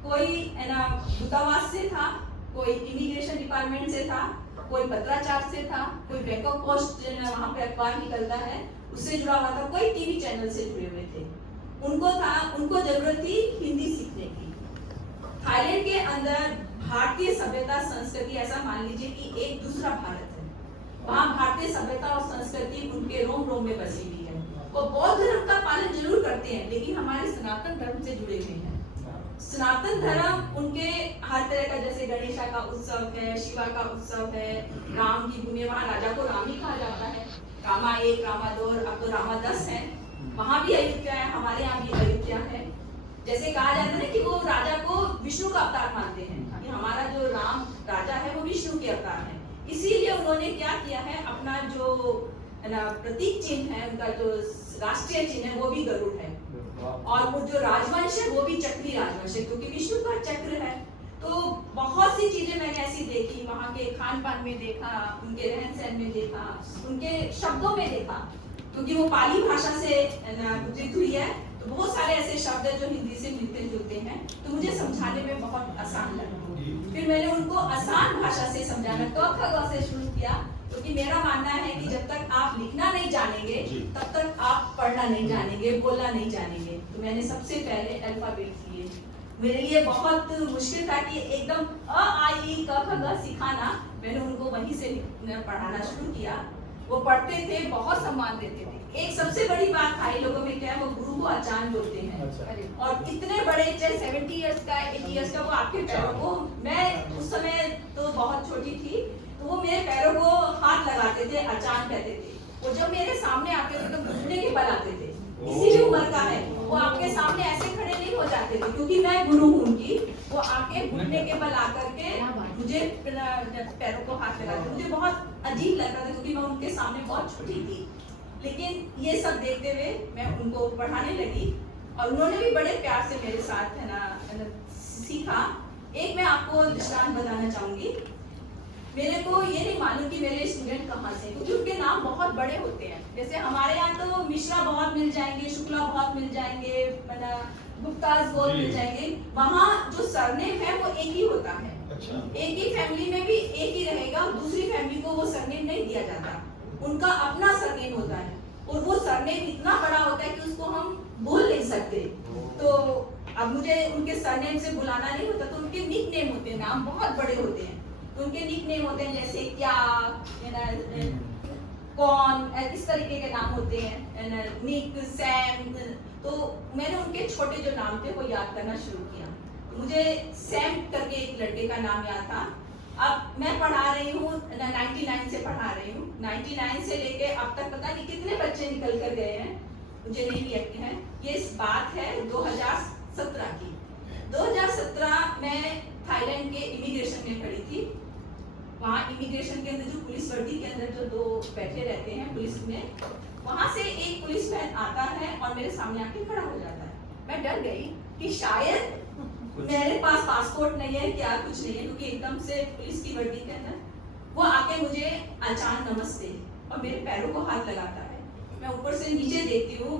कोई है ना दूतावास से था, कोई इमिग्रेशन डिपार्टमेंट से था, कोई पत्राचार से था, कोई बैंकॉक पोस्ट वहाँ पे अखबार निकलता है उससे जुड़ा हुआ था, कोई टीवी चैनल से जुड़े हुए थे। उनको जरूरत थी हिंदी सीखने की। थाईलैंड के अंदर भारतीय सभ्यता संस्कृति, ऐसा मान लीजिए कि एक दूसरा भारत है। वहाँ भारतीय सभ्यता और संस्कृति उनके रोम रोम में बसी हुई है। वो बौद्ध धर्म का पालन जरूर करते हैं, लेकिन हमारे सनातन धर्म से जुड़े हुए हैं। सनातन धर्म उनके हर तरह का, जैसे गणेशा का उत्सव है, शिवा का उत्सव है, राम की भूमि, वहाँ राजा को राम ही कहा जाता है। रामा 1, रामा 2, अब तो रामा 10 है। वहाँ भी अयोध्या है, हमारे यहाँ भी अयोध्या है। जैसे कहा जाता है ना कि वो राजा को विष्णु का अवतार मानते हैं, कि हमारा जो राम राजा है वो विष्णु के अवतार है। इसीलिए उन्होंने क्या किया है, अपना जो है ना प्रतीक चिन्ह है, उनका जो राष्ट्रीय चिन्ह है वो भी गरुड़ है, और वो जो राजवंश है वो भी चक्री राजवंश है, क्योंकि विष्णु का चक्र है। तो बहुत सी चीजें मैंने ऐसी देखी, वहाँ के खान पान में देखा, उनके रहन सहन में देखा, उनके शब्दों में देखा, क्योंकि वो पाली भाषा से उद्धृत हुई है। तो बहुत सारे ऐसे शब्द है जो हिंदी से मिलते जुलते हैं, तो मुझे समझाने में बहुत आसान लगा। फिर मैंने उनको आसान भाषा से समझाना क ख ग से शुरू किया, क्योंकि मेरा मानना है कि जब तक आप लिखना नहीं जानेंगे तब तक आप पढ़ना नहीं जानेंगे, बोलना नहीं जानेंगे। तो मैंने सबसे पहले अल्फाबेट लिए। मेरे लिए बहुत मुश्किल था कि एकदम अ आ इ क ख ग सिखाना। मैंने उनको वहीं से पढ़ाना शुरू किया। वो पढ़ते थे, बहुत सम्मान देते थे। एक सबसे बड़ी बात थाई लोगों में क्या है, वो गुरु को आचान बोलते हैं। और इतने बड़े, चाहे 70 इयर्स का, 80 इयर्स का, वो आपके पैरों को, मैं उस समय तो बहुत छोटी थी, तो वो मेरे पैरों को हाथ लगाते थे, आचान कहते थे। वो जब मेरे सामने आते थे तो घुटने के बल आते थे। इसी भी उम्र का है, वो आपके सामने ऐसे खड़े नहीं हो जाते थे, क्योंकि मैं गुरु हूँ उनकी। वो आके घुटने के बल आकर के मुझे पैरों को हाथ लगाते। मुझे बहुत अजीब लगता था, क्योंकि मैं उनके सामने बहुत छोटी थी। लेकिन ये सब देखते हुए मैं उनको पढ़ाने लगी, और उन्होंने भी बड़े प्यार से मेरे साथ है ना सीखा। एक मैं आपको दृष्टांत बताना चाहूंगी। मेरे को ये नहीं मालूम कि मेरे स्टूडेंट कहाँ से, क्योंकि उनके नाम बहुत बड़े होते हैं। जैसे हमारे यहाँ तो मिश्रा बहुत मिल जाएंगे, शुक्ला बहुत मिल जाएंगे, गुप्तास बहुत मिल जाएंगे। वहाँ जो सरनेम है वो एक ही होता है। एक ही फैमिली में भी एक ही रहेगा, दूसरी फैमिली को वो सरनेम नहीं दिया जाता। उनका अपना सरनेम होता है, और वो सरनेम इतना बड़ा होता है कि उसको हम बोल नहीं सकते। तो अब मुझे उनके सरनेम से बुलाना नहीं होता, तो उनके निक नेम होते हैं, नाम बहुत बड़े होते हैं। तो उनके निक नेम होते हैं, जैसे क्या, कौन, इस तरीके के नाम होते हैं, निक, सैम। तो मैंने उनके छोटे जो नाम थे वो याद करना शुरू किया। मुझे सैम करके एक लड़के का नाम याद था। अब मैं पढ़ा रही हूँ 99 से पढ़ा रही हूँ, 99 से लेके अब तक पता नहीं कितने बच्चे निकल कर गए हैं, मुझे नहीं यकीन है। ये इस बात है 2017 की। 2017 मैं थाईलैंड के इमिग्रेशन में खड़ी थी। वहाँ इमिग्रेशन के अंदर जो पुलिस वर्दी के अंदर जो 2 बैठे रहते हैं पुलिस में, वहाँ से एक पुलिस मैन आता है और मेरे सामने आके खड़ा हो जाता है। मैं डर गई कि शायद मेरे पास पासपोर्ट नहीं है, क्या कुछ नहीं है, क्योंकि एकदम से पुलिस की वर्दी के अंदर वो आके मुझे अचान नमस्ते और मेरे पैरों को हाथ लगाता है। मैं ऊपर से नीचे देखती हूँ,